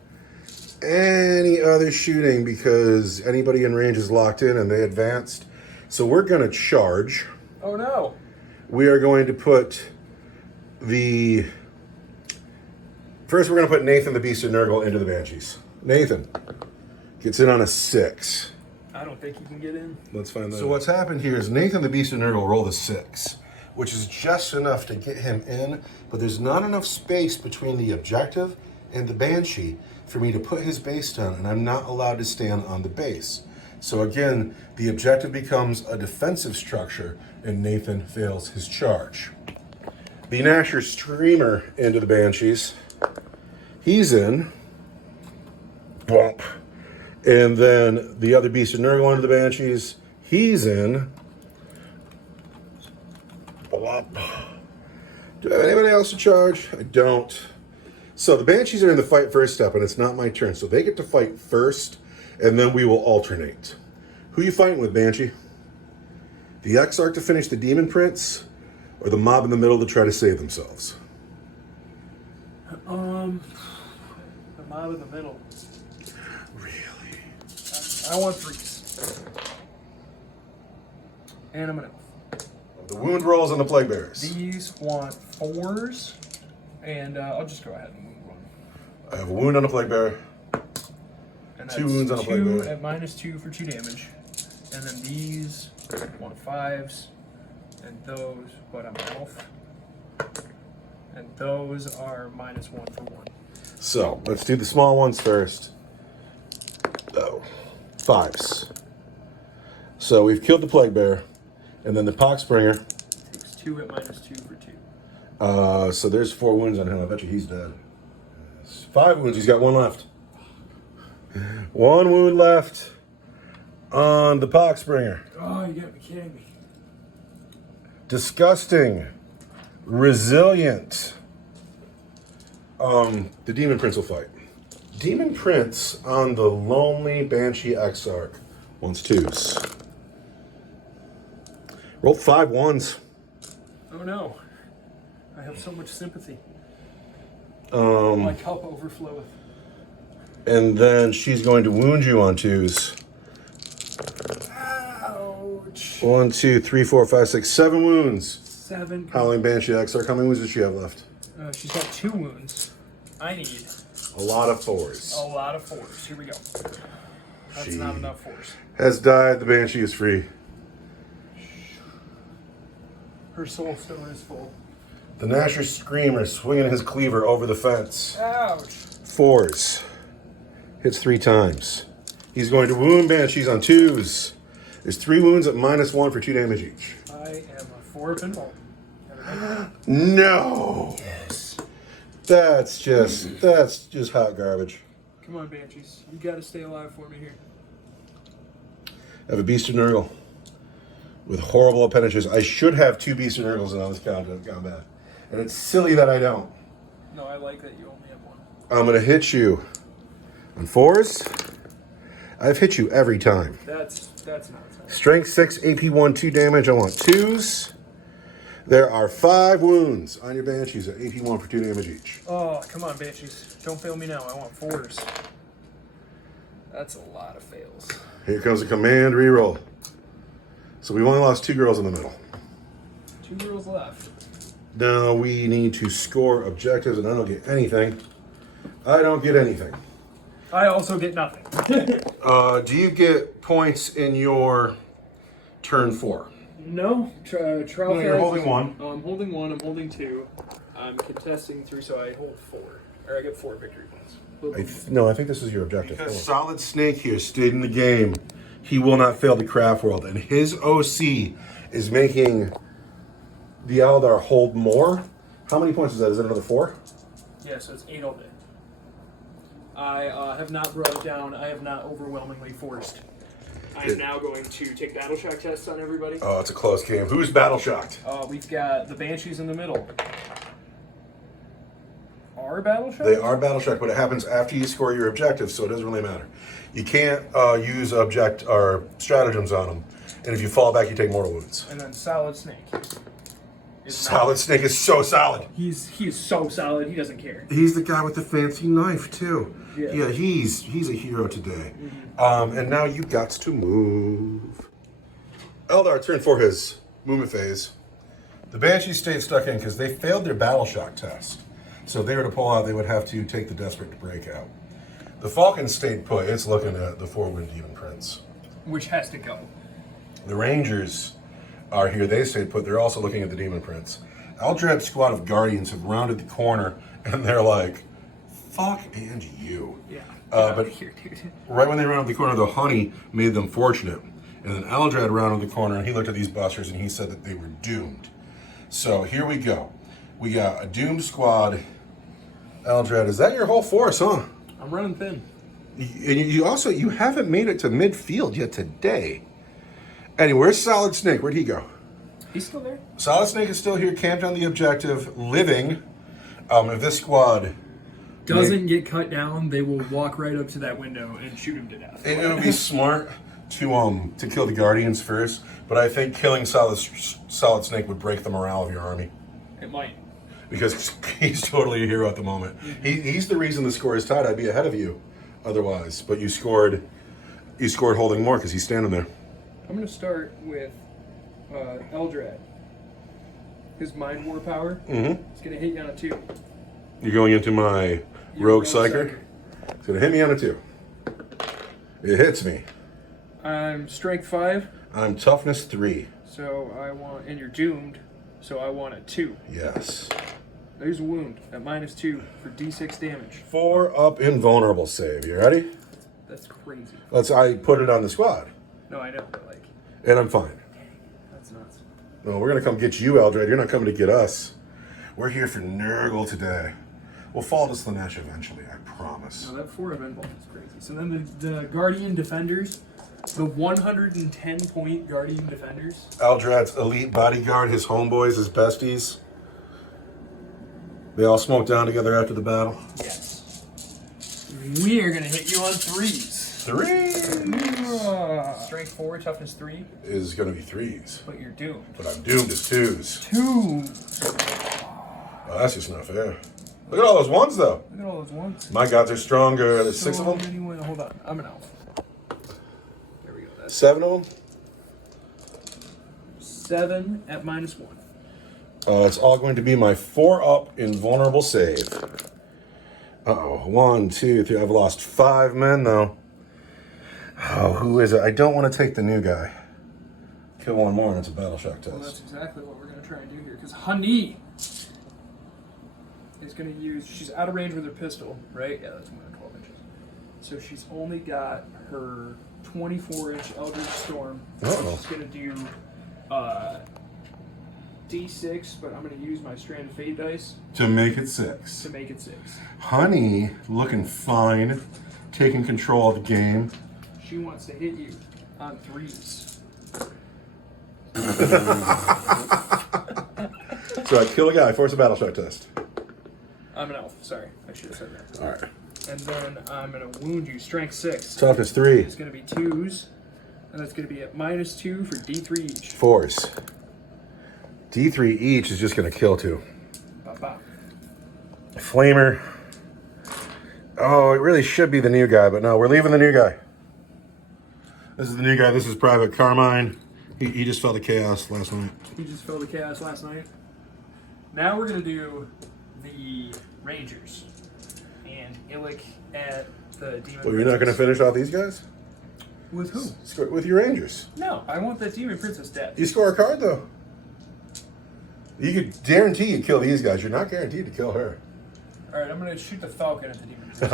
any other shooting because anybody in range is locked in and they advanced. So we're going to charge. Oh no. we are going to put First, we're going to put Nathan the Beast of Nurgle into the Banshees. Nathan gets in on a 6. I don't think he can get in. Let's find that. So what's happened here is Nathan the Beast of Nurgle rolled a 6, which is just enough to get him in, but there's not enough space between the objective and the Banshee for me to put his base down, and I'm not allowed to stand on the base. So again, the objective becomes a defensive structure, and Nathan fails his charge. The Nasher Streamer into the Banshees. He's in. Bump. And then the other Beast of Nurgle into the Banshees. He's in. Bump. Do I have anybody else to charge? I don't. So the Banshees are in the fight first step, and it's not my turn. So they get to fight first, and then we will alternate. Who are you fighting with, Banshee? The Exarch to finish the Demon Prince, or the mob in the middle to try to save themselves? The mob in the middle. Really? I want 3s. And I'm an elf. The wound rolls on the Plague Bearers. These want 4s, and I'll just go ahead and wound one. I have a wound on a Plague Bearer. And 2 wounds on a Plague Bearer. At -2 for 2 damage. And then these want 5s, and those, but I'm elf. And those are -1 for 1. So let's do the small ones first. Oh, 5s. So we've killed the Plague Bearer, and then the Poxbringer. Takes 2 at -2 for 2. So there's 4 wounds on him. I bet you he's dead. 5 wounds. He's got 1 left. 1 wound left on the Poxbringer. Oh, you gotta be kidding me. Disgusting. Resilient. The Demon Prince will fight. Demon Prince on the lonely Banshee Exarch wants 2s. Rolled 5 1s. Oh no. I have so much sympathy. Um, My cup overfloweth. And then she's going to wound you on 2s. Ouch. 1, 2, 3, 4, 5, 6, 7 wounds. 7. Howling Banshee Exarch. How many wounds does she have left? She's got 2 wounds. I need A lot of 4s. a lot of 4s. Here we go. That's She not enough 4s. has died. The Banshee is free. Her soul stone is full. The Nasher Screamer swinging his cleaver over the fence. Ouch. 4s. Hits 3 times. He's going to wound Banshees on 2s. There's 3 wounds at -1 for 2 damage each. I am a 4 pinball. No! Yes. That's just hot garbage. Come on, Banshees. You gotta stay alive for me here. I have a Beast of Nurgle with horrible appendages. I should have 2 Beast of Nurgles in all this combat. And it's silly that I don't. No, I like that you only have 1. I'm going to hit you on 4s. I've hit you every time. That's nonsense. Strength 6, AP 1, 2 damage. I want 2s. There are 5 wounds on your Banshees at AP 1 for 2 damage each. Oh, come on, Banshees. Don't fail me now. I want 4s. That's a lot of fails. Here comes a command reroll. So we've only lost 2 girls in the middle. 2 girls left. Now we need to score objectives, and I don't get anything. I don't get anything. I also get nothing. Do you get points in your turn 4? No. Trial No, you're holding 1. Oh, I'm holding 1. I'm holding 2. I'm contesting 3, so I hold 4. Or I get 4 victory points. No, I think this is your objective. Because Solid Snake here stayed in the game, he will not fail the craft world. And his OC is making the Eldar hold more. How many points is that? Is it another 4? Yeah, so it's 8 all day. I have not brought it down. I have not overwhelmingly forced. I'm now going to take battle shock tests on everybody. Oh, it's a close game. Who's battle shocked? We've got the Banshees in the middle. Are battle shocked? They are battle shocked, but it happens after you score your objective, so it doesn't really matter. You can't use stratagems on them, and if you fall back, you take mortal wounds. And then Solid Snake. Solid Snake is so solid. He is so solid. He doesn't care. He's the guy with the fancy knife too. Yeah. He's a hero today. And now you got to move. Eldar, turn for his movement phase. The Banshees stayed stuck in because they failed their battle shock test. So if they were to pull out, they would have to take the Desperate to break out. The Falcon stayed put. It's looking at the 4-Wind Demon Prince. Which has to go. The Rangers are here. They stayed put. They're also looking at the Demon Prince. Eldred's squad of Guardians have rounded the corner, and they're like, fuck and you. Yeah. But here, dude. right when they rounded the corner, the honey made them fortunate. And then Eldred rounded the corner, and he looked at these busters, and he said that they were doomed. So here we go. We got a doomed squad. Eldred, is that your whole force, huh? I'm running thin. And you haven't made it to midfield yet today. Anyway, where's Solid Snake? Where'd he go? He's still there. Solid Snake is still here, camped on the objective, living. If this squad doesn't get cut down, they will walk right up to that window and shoot him to death. It would be smart to kill the Guardians first, but I think killing Solid Snake would break the morale of your army. It might. Because he's totally a hero at the moment. He's the reason the score is tied. I'd be ahead of you otherwise. But you scored holding more because he's standing there. I'm going to start with Eldred. His Mind War power. Mm-hmm. It's going to hit you on a 2. You're going into my Rogue Psyker. It's going to hit me on a 2. It hits me. I'm Strength 5. I'm Toughness 3. So I want, and you're doomed. So I want a 2. Yes. There's a wound at -2 for D6 damage. 4 up invulnerable save. You ready? That's crazy. I put it on the squad. No, I know, but like. And I'm fine. That's nuts. No, we're gonna come get you, Eldred. You're not coming to get us. We're here for Nurgle today. We'll fall to Slanesh eventually, I promise. No, that 4 of invuln is crazy. So then the Guardian Defenders, the 110-point Guardian Defenders. Eldred's elite bodyguard, his homeboys, his besties. They all smoked down together after the battle. Yes. We are gonna hit you on 3s. 3s. Strength 4, toughness 3. Is gonna be 3s. But you're doomed. But I'm doomed as 2s. 2. Oh, that's just not fair. Look at all those 1s though. Look at all those 1s. My gods are stronger. There's 6 of them. Anyway, hold on. I'm an elf. There we go. That's 7 of them. 7 at -1. It's all going to be my 4 up invulnerable save. Uh-oh. 1, 2, 3. I've lost 5 men though. Oh, who is it? I don't want to take the new guy. Kill 1 more and it's a battle shock test. Well, that's exactly what we're going to try and do here. Because Honey is going to use... She's out of range with her pistol, right? Yeah, that's more than 12 inches. So she's only got her 24-inch Eldritch Storm. Uh-oh. She's going to do D6, but I'm going to use my Strand of Fate dice To make it 6. to make it 6. Honey, looking fine. Taking control of the game. She wants to hit you on 3s. So I kill a guy, force a battle shock test. I'm an elf. Sorry, I should have said that. All right. And then I'm going to wound you. Strength 6. Toughness 3. It's going to be 2s. And that's going to be at -2 for D3 each. 4s. D3 each is just going to kill 2. Ba-ba. Flamer. Oh, it really should be the new guy, but no, we're leaving the new guy. This is the new guy. This is Private Carmine. He just fell to chaos last night. He just fell to chaos last night. Now we're going to do the Rangers. And Illic at the Demon Well, you're not going to finish off these guys? With who? With your Rangers. No, I want that Demon Princess dead. You score a card, though. You could guarantee you kill these guys. You're not guaranteed to kill her. Alright, I'm going to shoot the Falcon at the Demon Princess.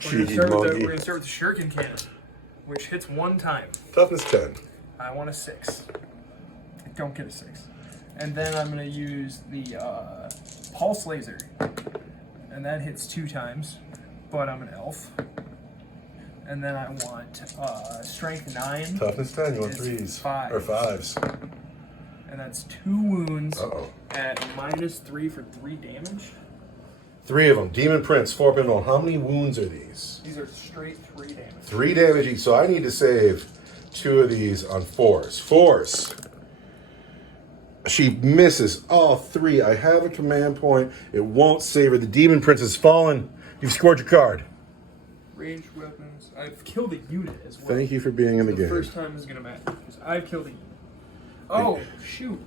Cheeky We're monkey. going to start with the Shuriken Cannon, which hits 1 time. Toughness 10. I want a 6. I don't get a 6. And then I'm going to use the Pulse Laser. And that hits 2 times, but I'm an elf. And then I want Strength 9. Toughness 10. You want It's 3s. 5. Or 5s. And that's 2 wounds Uh-oh. at -3 for 3 damage. 3 of them. Demon Prince, 4 pinball. How many wounds are these? These are straight 3 damage. 3 damage each. So I need to save 2 of these on 4s. 4s. She misses all 3. I have a command point. It won't save her. The Demon Prince has fallen. You've scored your card. Ranged weapons. I've killed a unit as well. Thank you for being in the The game. first time is going to matter because I've killed a unit. Oh, shoot.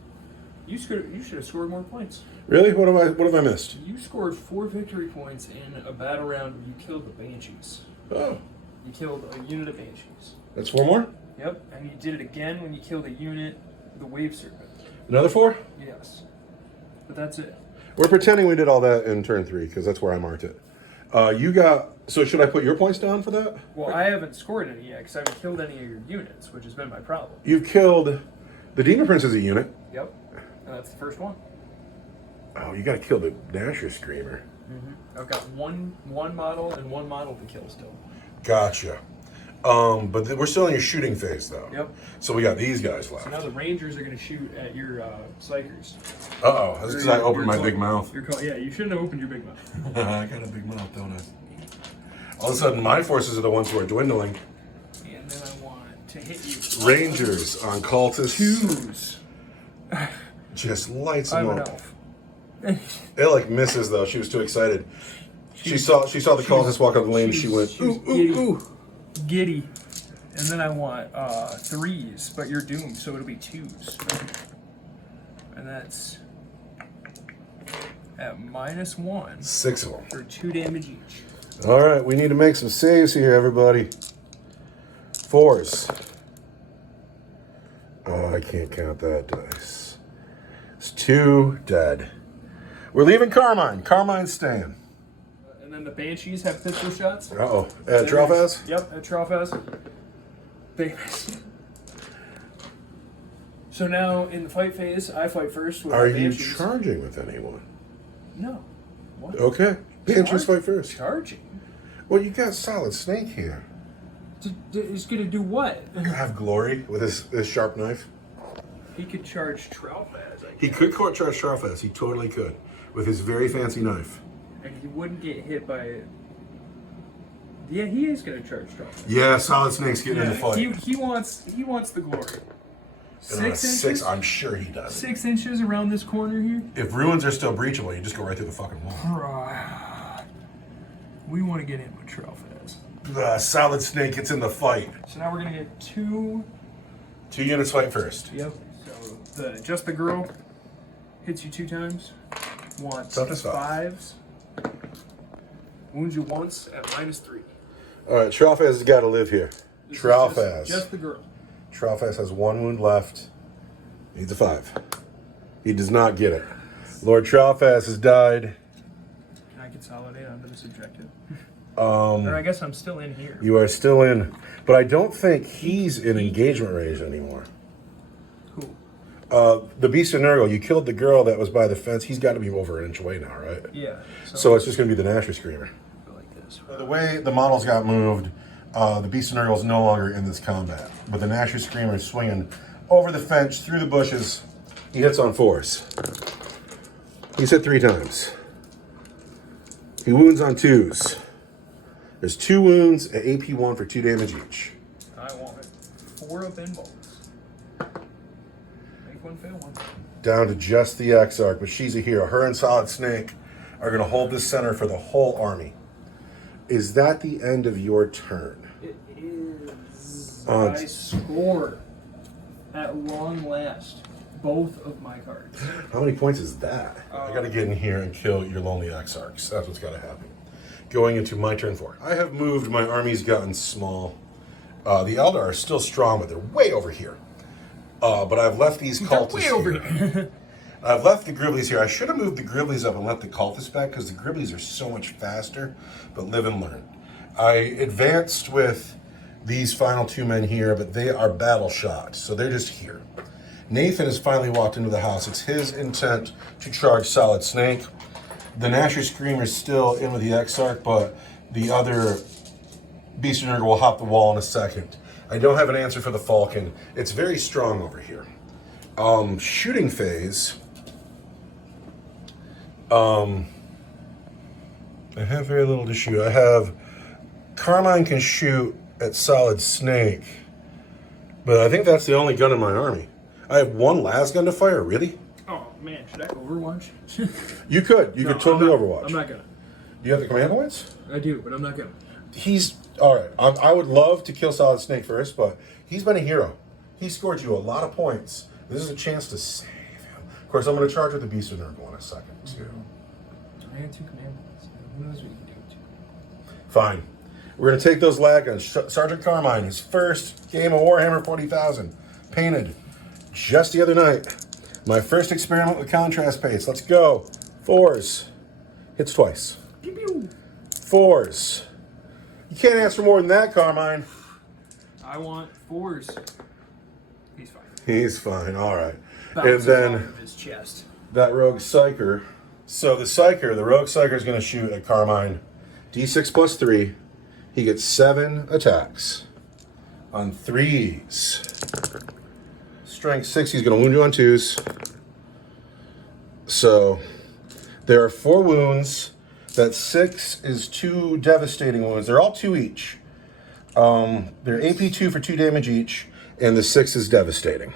You should have scored more points. Really? What have I missed? You scored 4 victory points in a battle round where you killed the Banshees. Oh. You killed a unit of Banshees. That's 4 more? Yep, and you did it again when you killed a unit, the Wave Serpent. Another 4? Yes. But that's it. We're pretending we did all that in turn 3, because that's where I marked it. So should I put your points down for that? Well, I haven't scored any yet, because I haven't killed any of your units, which has been my problem. You've killed... The Demon Prince is a unit. Yep. And that's the first one. Oh, you gotta kill the Gnasher Screamer. I've got one model and 1 model to kill still. Gotcha. But we're still in your shooting phase, though. Yep. So we got these guys left. So now the Rangers are going to shoot at your Psychers. Uh-oh. That's because I opened my big mouth. Yeah, you shouldn't have opened your big mouth. I got a big mouth, don't I? All of a sudden, my forces are the ones who are dwindling. And then I want to hit you. Rangers on cultists. 2s. Just lights them I'm an up. elf. It like misses though. She was too excited. She saw the cultist walk up the lane. She went ooh. Giddy. And then I want 3s, but you're doomed, so it'll be 2s. And that's at -1 6 of them for 2 damage each. All right, we need to make some saves here, everybody. 4s. Oh, I can't count that dice. It's 2 dead. We're leaving Carmine. Carmine's staying. And then the Banshees have pistol shots. Uh-oh. At Tralfaz? Yep, at Tralfaz. They miss. So now, in the fight phase, I fight first with Are the you Banshees. charging with anyone? No. What? Okay. Banshees fight first. Charging? Well, you got Solid Snake here. He's gonna do what? Have Glory with his sharp knife. He could charge Tralfaz, I guess. He could charge Tralfaz. He totally could. With his very fancy knife. And he wouldn't get hit by it. Yeah, he is gonna charge Tralfaz. Yeah, Solid Snake's getting in the fight. He wants the glory. And on a 6 6, inches? I'm sure he does. 6 inches around this corner here? If ruins are still breachable, you just go right through the fucking wall. We want to get in with Tralfaz. The Solid Snake gets in the fight. So now we're gonna get 2. 2 units fight first. Yep. So just the girl hits you 2 times. Wants Toughness 5s. Wounds you once at -3. All right, Tralfaz has got to live here. This is Tralfaz. Just the girl. Tralfaz has 1 wound left. Needs a 5. He does not get it. Lord Tralfaz has died. Can I consolidate onto this objective? Or I guess I'm still in here. You are still in, but I don't think he's in engagement range anymore. Cool. The Beast of Nurgle, you killed the girl that was by the fence. He's got to be over an inch away now, right? Yeah. So it's just going to be the Gnasher Screamer. Like this. The way the models got moved, the Beast of Nurgle is no longer in this combat. But the Gnasher Screamer is swinging over the fence, through the bushes. He hits on 4s. He's hit 3 times. He wounds on 2s. There's 2 wounds at AP 1 for 2 damage each. I want it. 4 up in bolts. Make 1 fail 1. Down to just the Exarch, but she's a hero. Her and Solid Snake are going to hold this center for the whole army. Is that the end of your turn? It is. I score at long last both of my cards. How many points is that? I got to get in here and kill your lonely Exarchs. That's what's got to happen. Going into my turn 4. I have moved. My army's gotten small. The Eldar are still strong, but they're way over here. But I've left these cultists way over here. I've left the Gribblies here. I should have moved the Gribblies up and left the cultists back because the Gribblies are so much faster, but live and learn. I advanced with these final 2 men here, but they are battle shot, so they're just here. Nathan has finally walked into the house. It's his intent to charge Solid Snake. The Gnasher Screamer is still in with the Exarch, but the other Beast of Nurgle will hop the wall in a second. I don't have an answer for the Falcon. It's very strong over here. Shooting phase. I have very little to shoot. I have Carmine can shoot at Solid Snake, but I think that's the only gun in my army. I have 1 las gun to fire. Really? Oh man, should I Overwatch? You could. You could totally Overwatch. I'm not gonna. Do you have the command points? I do, but I'm not gonna. He's all right. I would love to kill Solid Snake first, but he's been a hero. He scored you a lot of points This is a chance to save him. Of course, I'm going to charge with the Beast of Nurgle in a second, too. I got 2 command points. Who knows what you can do with 2? Fine. We're going to take those lag guns. Sergeant Carmine, his first game of Warhammer 40,000. Painted just the other night. My first experiment with contrast paints. Let's go. 4s. Hits twice. Pew pew. 4s. You can't ask for more than that, Carmine. I want 4s. He's fine. He's fine. All right. Bounces and then out of his chest. that rogue psyker. So the rogue psyker is going to shoot at Carmine. D6 plus 3. He gets 7 attacks on 3s. Strength 6. He's going to wound you on 2s. So there are 4 wounds. That 6 is 2 devastating wounds. They're all 2 each. They're AP 2 for 2 damage each, and the 6 is devastating.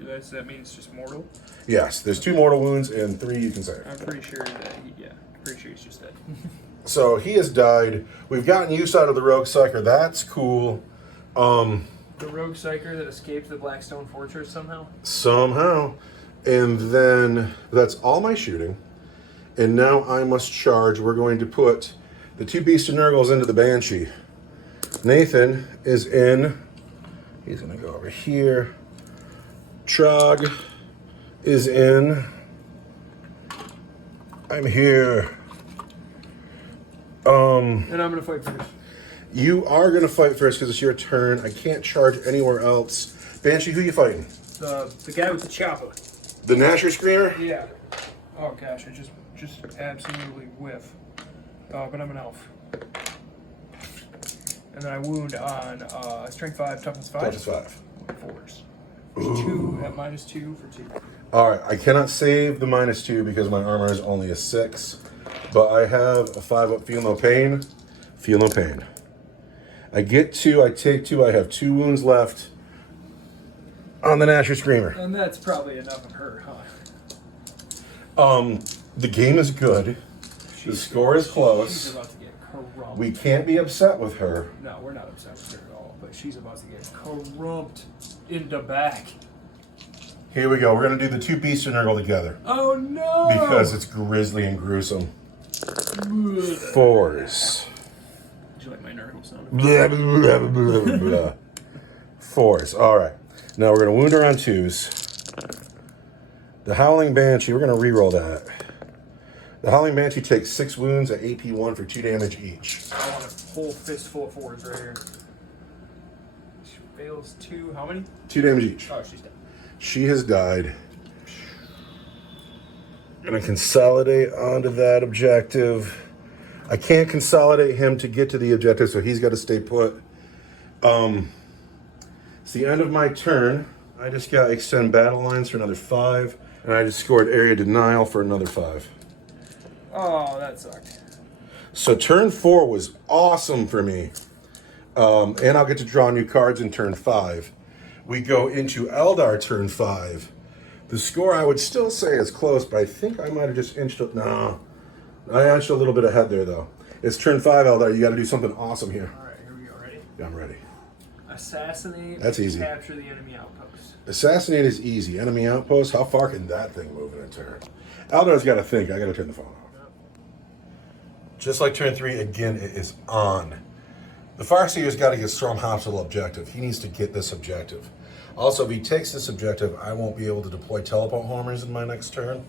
Does that mean it's just mortal? Yes, there's 2 mortal wounds and 3 you can save. I'm pretty sure that he's just dead. So he has died. We've gotten use out of the rogue psyker. That's cool. The rogue psyker that escaped the Blackstone Fortress somehow? Somehow. And then that's all my shooting. And now I must charge. We're going to put the 2 Beast of Nurgles into the Banshee. Nathan is in. He's going to go over here. Trog is in. I'm here. And I'm gonna fight first. You are going to fight first because it's your turn. I can't charge anywhere else. Banshee, who you fighting? The guy with the chopper. The Nasher Screamer? Yeah. Oh gosh, I just absolutely whiff. But I'm an elf. And then I wound on strength 5, toughness 5. Toughness 5. 4s. There's 2 at -2 for 2. All right, I cannot save the -2 because my armor is only a 6. But I have a 5-up feel no pain. Feel no pain. I get 2, I take 2, I have 2 wounds left on the Nasher Screamer. And that's probably enough of her, huh? The game is good. The score is She's close. about to get corrupt. We can't be upset with her. No, we're not upset with her at all, but she's about to get corrupt in the back. Here we go. We're going to do the 2 Beasts of Nurgle together. Oh no! Because it's grisly and gruesome. 4s. Did you like my Nurgle sound? Blah, blah, blah, blah, blah. 4s. All right. Now we're going to wound her on 2s. The Howling Banshee, we're going to re-roll that. The Howling Banshee takes 6 wounds at AP 1 for 2 damage each. I want a whole fistful of 4s right here. She fails 2. How many? 2 damage each. Oh, she's dead. She has died. Gonna consolidate onto that objective. I can't consolidate him to get to the objective, so he's got to stay put. It's the end of my turn. I just got extend battle lines for another 5, and I just scored area denial for another 5. Oh, that sucked. So turn 4 was awesome for me. And I'll get to draw new cards in turn 5. We go into Eldar turn 5. The score I would still say is close, but I think I might have just inched up. No, I inched a little bit ahead there, though. It's turn 5, Eldar. You got to do something awesome here. All right, here we go. Ready? Yeah, I'm ready. Assassinate. That's easy. Capture the enemy outpost. Assassinate is easy. Enemy outpost, how far can that thing move in a turn? Eldar's got to think. I got to turn the phone off. Just like turn 3, again, it is on. The Farseer's got to get Storm Hopsel objective. He needs to get this objective. Also, if he takes this objective, I won't be able to deploy teleport homers in my next turn,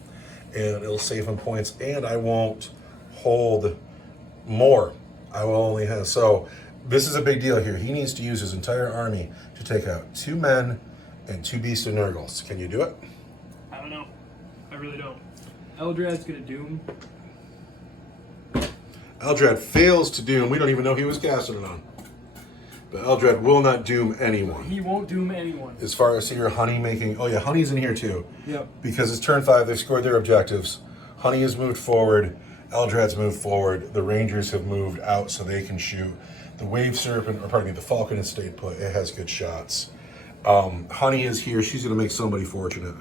and it'll save him points, and I won't hold more. I will only have... So, this is a big deal here. He needs to use his entire army to take out 2 men and 2 Beasts of Nurgles. Can you do it? I don't know. I really don't. Eldrad's gonna doom. Eldrad fails to doom. We don't even know he was casting it on. But Eldrad will not doom anyone. He won't doom anyone. As far as your Honey making... Oh yeah, Honey's in here too. Yep. Because it's turn 5, they've scored their objectives. Honey has moved forward. Eldrad's moved forward. The Rangers have moved out so they can shoot. The Wave Serpent, or pardon me, the Falcon has stayed put. It has good shots. Honey is here. She's going to make somebody fortunate.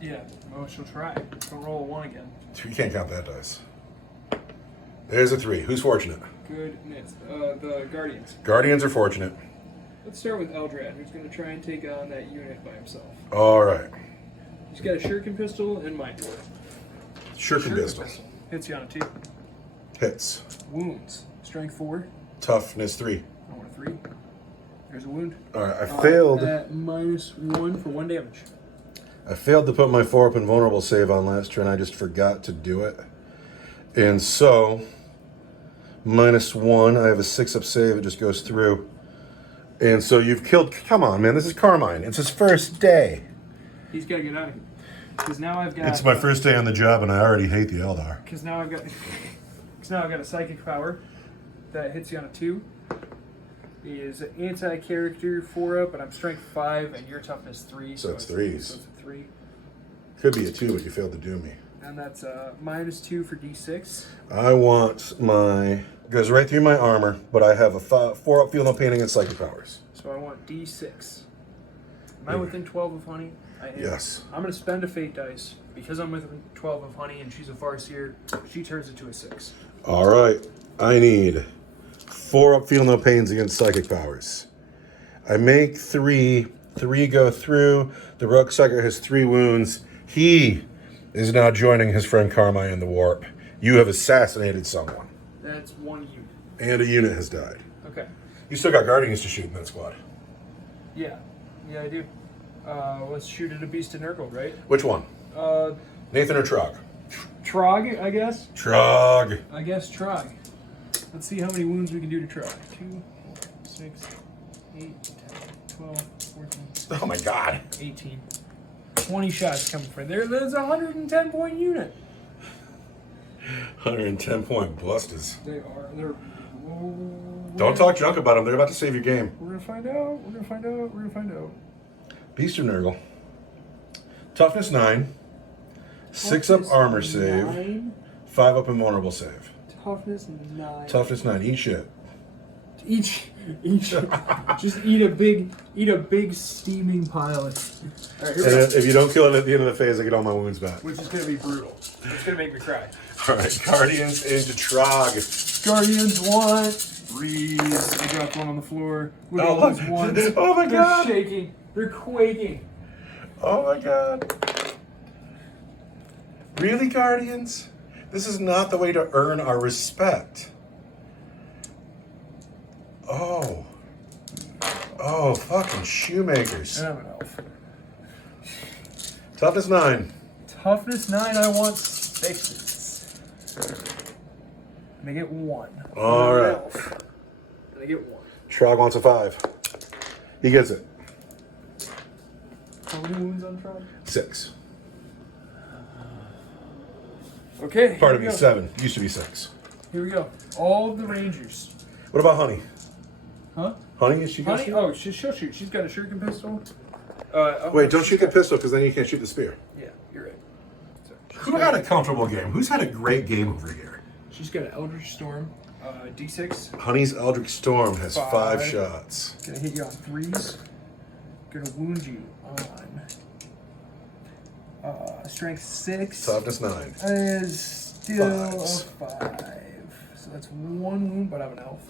Yeah. Well, she'll try. She'll roll a 1 again. You can't count that dice. There's a 3. Who's fortunate? Goodness. The Guardians. Guardians are fortunate. Let's start with Eldrad, who's going to try and take on that unit by himself. All right. He's got a shuriken pistol and mind door. Shuriken pistol. Hits you on a 2. Hits. Wounds. Strength 4. Toughness 3. I want a 3. There's a wound. All right, I failed. At -1 for 1 damage. I failed to put my 4-up invulnerable save on last turn. I just forgot to do it. And so, -1, I have a 6-up save. It just goes through. And so you've killed... Come on, man. This is Carmine. It's his first day. He's got to get out of here. Because now I've got... It's my first day on the job, and I already hate the Eldar. Because now I've got... Because now I've got a psychic power that hits you on a 2. He is an anti-character 4-up, but I'm strength 5, and your toughness 3. So it's 3s. So it's a 3. Could be a 2, but you failed to do me. And that's -2 for D6. I want my... Goes right through my armor, but I have a 4-up feel no pain against psychic powers. So I want D6. Am I within 12 of honey? I am. Yes. I'm going to spend a fate dice. Because I'm within 12 of honey and she's a Farseer, she turns it to a 6. All right. I need 4-up feel no pains against psychic powers. I make 3. 3 go through. The rogue sucker has 3 wounds. He is now joining his friend Carmine in the warp. You have assassinated someone. That's 1 unit. And a unit has died. Okay. You still got guardians to shoot in that squad. Yeah. Yeah, I do. Let's shoot at a beast of Nurgle, right? Which one? Uh, Nathan or Trog? Trog, I guess? Trog. I guess Trog. Let's see how many wounds we can do to Trog. 2, 4, 6, 8, 10, 12, 14. Oh my god. 18. 20 shots coming from there. That's a 110-point unit. 110-point busters. They are. They're. Don't talk junk about them. They're about to save your game. We're gonna find out. We're gonna find out. We're gonna find out. Beast of Nurgle. Toughness 9. 6-up armor save. 5-up invulnerable save. Toughness 9. Toughness 9. Eat shit. Each. Just eat a big steaming pile. All right, here we go. If you don't kill it at the end of the phase, I get all my wounds back. Which is gonna be brutal. It's gonna make me cry. All right, Guardians into Trog. Guardians want breeze. They dropped one on the floor. Look at Oh, all those ones. oh my god. They're shaking. They're quaking. Oh my god. Really, Guardians? This is not the way to earn our respect. Oh. Oh, fucking shoemakers. And I'm an elf. Toughness 9. Toughness 9, I want 6s. And I get 1. All I'm an right. elf. And I get 1. Trog wants a 5. He gets it. How many wounds on Trog? 6. Okay. Part of here me, we go. 7. Used to be 6. Here we go. All of the Rangers. What about Honey? Huh? Honey, is she gonna Honey? shoot? Oh, she'll shoot. She's got a shuriken pistol. Wait, don't shoot the pistol because then you can't shoot the spear. Yeah, you're right. So, Who had a comfortable game? Who's had a great game over here? she's got an Eldritch Storm. D6. Honey's Eldritch Storm has 5 5. shots. Gonna hit you on 3s. Gonna wound you on strength 6. Toughness 9. Is still 5s. a 5. So that's 1 wound, but I'm an elf.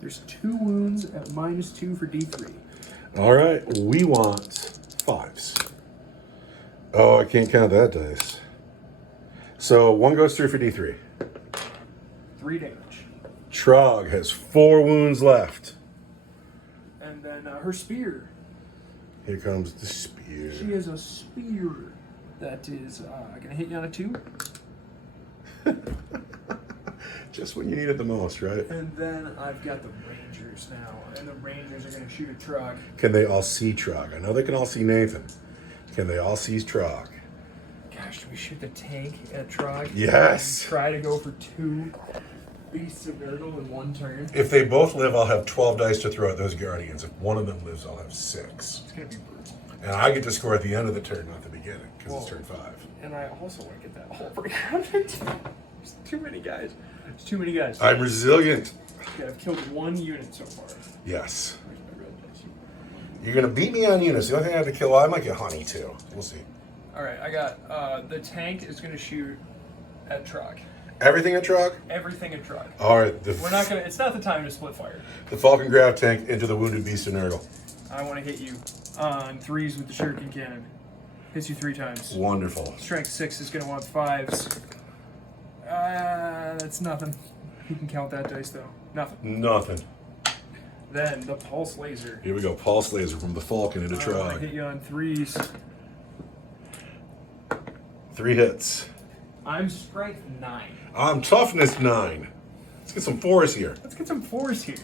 There's 2 wounds at -2 for D3. All right, we want 5s. Oh, I can't count that dice. So 1 goes through for D3. 3 damage. Trog has 4 wounds left. And then her spear. Here comes the spear. She has a spear that is going to hit you on a 2. Just when you need it the most, right? And then I've got the Rangers now. And the Rangers are going to shoot a Trog. Can they all see Trog? I know they can all see Nathan. Can they all see Trog? Gosh, do we shoot the tank at Trog? Yes. And try to go for 2 Beasts of Nurgle in 1 turn. If they both live, I'll have 12 dice to throw at those Guardians. If one of them lives, I'll have 6. It's going to be brutal. And I get to score at the end of the turn, not the beginning, because it's Whoa. turn 5. And I also want to get that whole breakout. There's too many guys. There's too many guys. I'm resilient. Okay, I've killed 1 unit so far. Yes. Where's my real dice? You're going to beat me on units. The only thing I have to kill, well, I might get Honey, too. We'll see. All right, I got the tank is going to shoot at Trog. Everything at Trog? Everything at Trog. All right. We're not gonna. It's not the time to split fire. The Falcon Grav Tank into the Wounded Beast of Nurgle. I want to hit you on 3s with the Shuriken Cannon. Hits you 3 times. Wonderful. Strength 6 is gonna want 5s. That's nothing. You can count that dice though. Nothing. Nothing. Then the Pulse Laser. Here we go. Pulse Laser from the Falcon into I want to Trog. hit you on 3s. 3 hits. I'm Strength 9. I'm Toughness 9. Let's get some 4s here. Let's get some 4s here.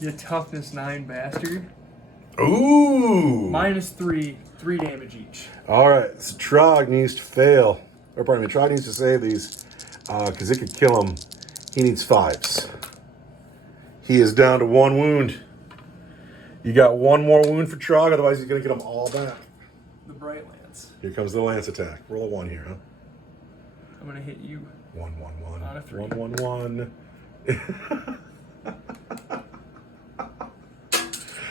You Toughness 9 bastard. Ooh. -3, 3 damage each. All right. So Trog needs to fail. Or pardon me. Trog needs to save these because it could kill him. He needs 5s. He is down to 1 wound. You got 1 more wound for Trog, otherwise he's going to get them all back. The Bright Lance. Here comes the lance attack. Roll a 1 here, huh? I'm going to hit you. 1, 1, 1. Out of 3. 1, 1, 1.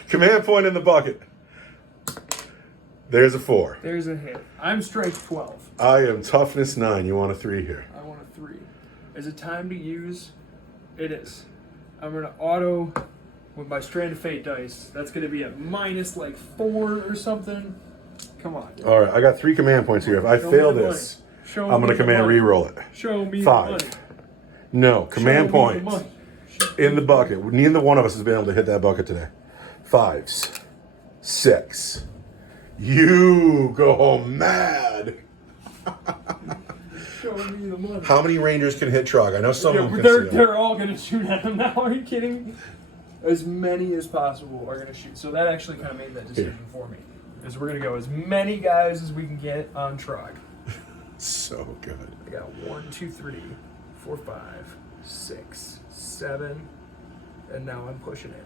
Command point in the bucket. There's a 4. There's a hit. I'm Strength 12. I am Toughness 9. You want a 3 here. I want a 3. Is it time to use? It is. I'm going to auto with my Strand of Fate dice. That's going to be at minus like 4 or something. Come on. All right, I got 3 command points here. If I Show fail me the this, money. I'm going to command re-roll it. Show me 5. the money. No, command Show me the points money. in the bucket. Neither one of us has been able to hit that bucket today. 5s. 6. You go home mad. Show me the money. How many Rangers can hit Trog? I know some of them can they're, see him. they're all going to shoot at him now. Are you kidding me? As many as possible are going to shoot. So that actually kind of made that decision for me. Is we're going to go as many guys as we can get on Trog. So good. I got 1, 2, 3, 4, 5, 6, 7, and now I'm pushing it.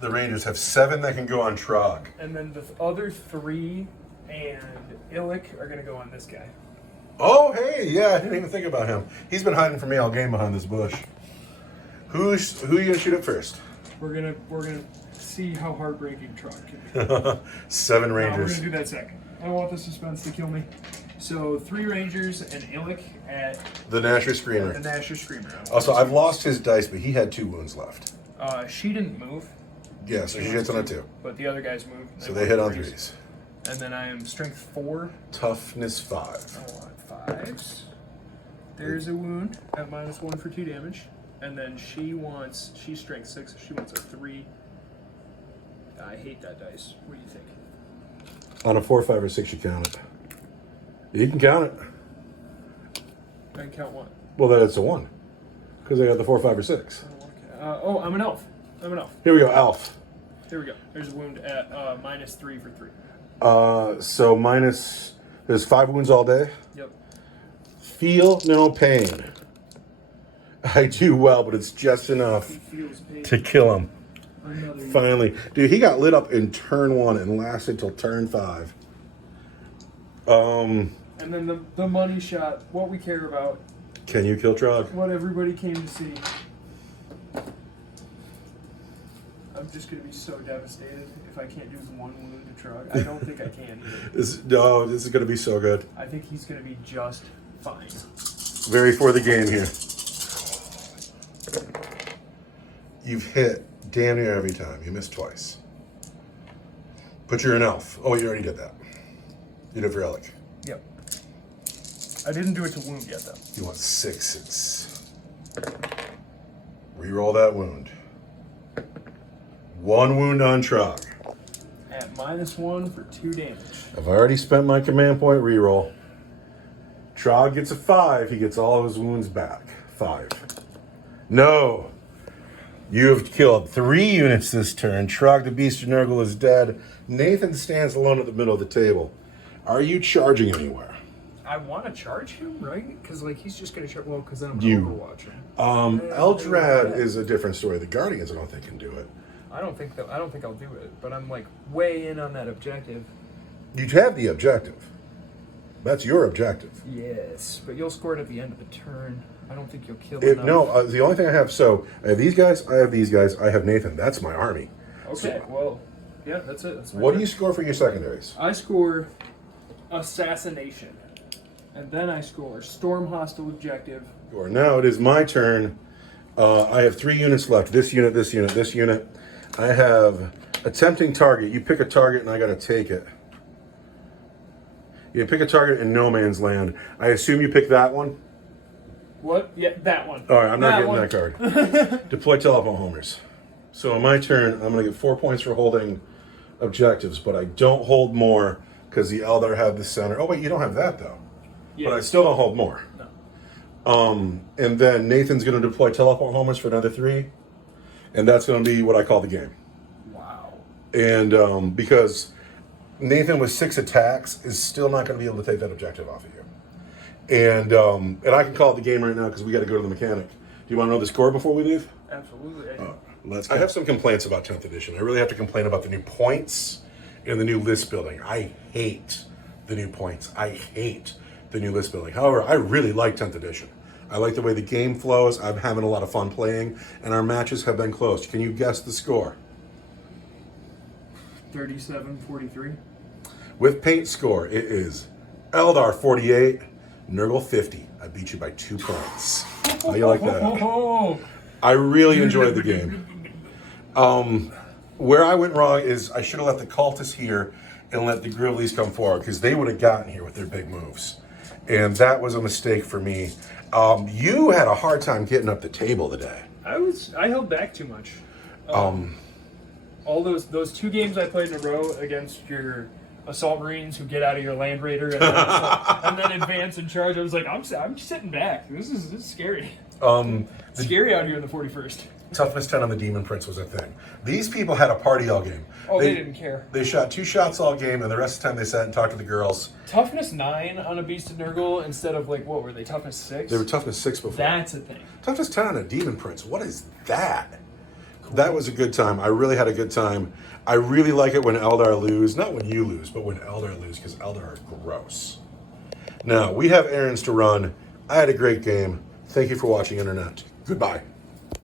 The Rangers have 7 that can go on Trog. And then the other 3 and Illick are going to go on this guy. Oh, hey, yeah, I didn't even think about him. He's been hiding from me all game behind this bush. Who are you gonna shoot at first? We're gonna see how heartbreaking Trog can be. 7 No, we're Rangers. gonna do that second. I don't want the suspense to kill me. So 3 Rangers and Illick at The Nasher the Screamer. Nasher Screamer. Also, I've lost his dice, but he had 2 wounds left. She didn't move, Yeah, so she hits on a 2. but the other guys moved. So they hit on 3s. And then I am Strength 4. Toughness I 5. want 5s. There's a wound at -1 for 2 damage. And then she's Strength 6, so she wants a 3. I hate that dice. What do you think? On a 4, 5, or 6, you count it. You can count it. I can count 1. Well, then it's a 1. Because they got the 4, 5, or 6. I'm an elf. I'm an elf. Here we go, Alf. Here we go. There's a wound at -3 for 3. So there's 5 wounds all day. Yep. Feel no pain. I do well, but it's just enough He feels pain. to kill him. Another Finally. Dude, he got lit up in turn 1 and lasted till turn 5. And then the money shot, what we care about, Can you kill Trog? what everybody came to see. I'm just going to be so devastated if I can't do 1 wound to Trog. I don't think I can either. This is going to be so good. I think he's going to be just fine. Very for the game here. You've hit damn near every time. You missed twice. But you're an elf. Oh, you already did that. You did for Alec. Yep. I didn't do it to wound yet, though. You want 6s. Reroll that wound. 1 wound on Trog. At -1 for 2 damage. I've already spent my command point reroll. Trog gets a 5. He gets all of his wounds back. 5. No. You have killed 3 units this turn. Trog the Beast of Nurgle is dead. Nathan stands alone at the middle of the table. Are you charging anywhere? I want to charge him, right? Because he's just going to charge. Well, because I'm You. Overwatch him. Eldar is a different story. The Guardians, I don't think, can do it. I don't think I'll do it, but I'm way in on that objective. You have the objective. That's your objective. Yes, but you'll score it at the end of the turn. I don't think you'll kill If, enough. no, the only thing I have, so I have these guys, I have these guys, I have Nathan. That's my army. Okay, well, yeah, that's it. That's my What do turn. you score for your secondaries? I score Assassination, and then I score Storm Hostile Objective, Or now it is my turn. I have 3 units left. This unit, this unit, this unit. I have attempting target. You pick a target and I gotta take it. You pick a target in no man's land. I assume you pick that one? What? Yeah, that one. All right, I'm not getting one. that card. Deploy teleport homers. So on my turn, I'm going to get 4 points for holding objectives, but I don't hold more because the Eldar have the center. Oh wait, you don't have that though. Yeah. But I still don't hold more. No. And then Nathan's going to deploy teleport homers for another 3, and that's going to be what I call the game. Wow. And because Nathan with 6 attacks is still not going to be able to take that objective off of you. And I can call it the game right now because we got to go to the mechanic. Do you want to know the score before we leave? Absolutely. Let's go. I have some complaints about 10th edition. I really have to complain about the new points and the new list building. I hate the new points. I hate the new list building. However, I really like 10th edition. I like the way the game flows. I'm having a lot of fun playing, and our matches have been close. Can you guess the score? 37-43. With paint score, it is Eldar 48, Nurgle 50. I beat you by 2 points. How you like that? I really enjoyed the game. Where I went wrong is I should have let the cultists here and let the Grizzlies come forward because they would have gotten here with their big moves. And that was a mistake for me. You had a hard time getting up the table today. I held back too much. All those 2 games I played in a row against your Assault Marines who get out of your Land Raider and then advance and charge. I was like, I'm sitting back. This is scary. It's scary out here in the 41st. Toughness 10 on the Demon Prince was a thing. These people had a party all game. Oh, they didn't care. They shot 2 shots all game, and the rest of the time they sat and talked to the girls. Toughness 9 on a Beast of Nurgle instead of what were they? Toughness 6. They were toughness 6 before. That's a thing. Toughness 10 on a Demon Prince. What is that? Cool. That was a good time. I really had a good time. I really like it when Eldar lose. Not when you lose, but when Eldar lose, because Eldar are gross. Now, we have errands to run. I had a great game. Thank you for watching, Internet. Goodbye.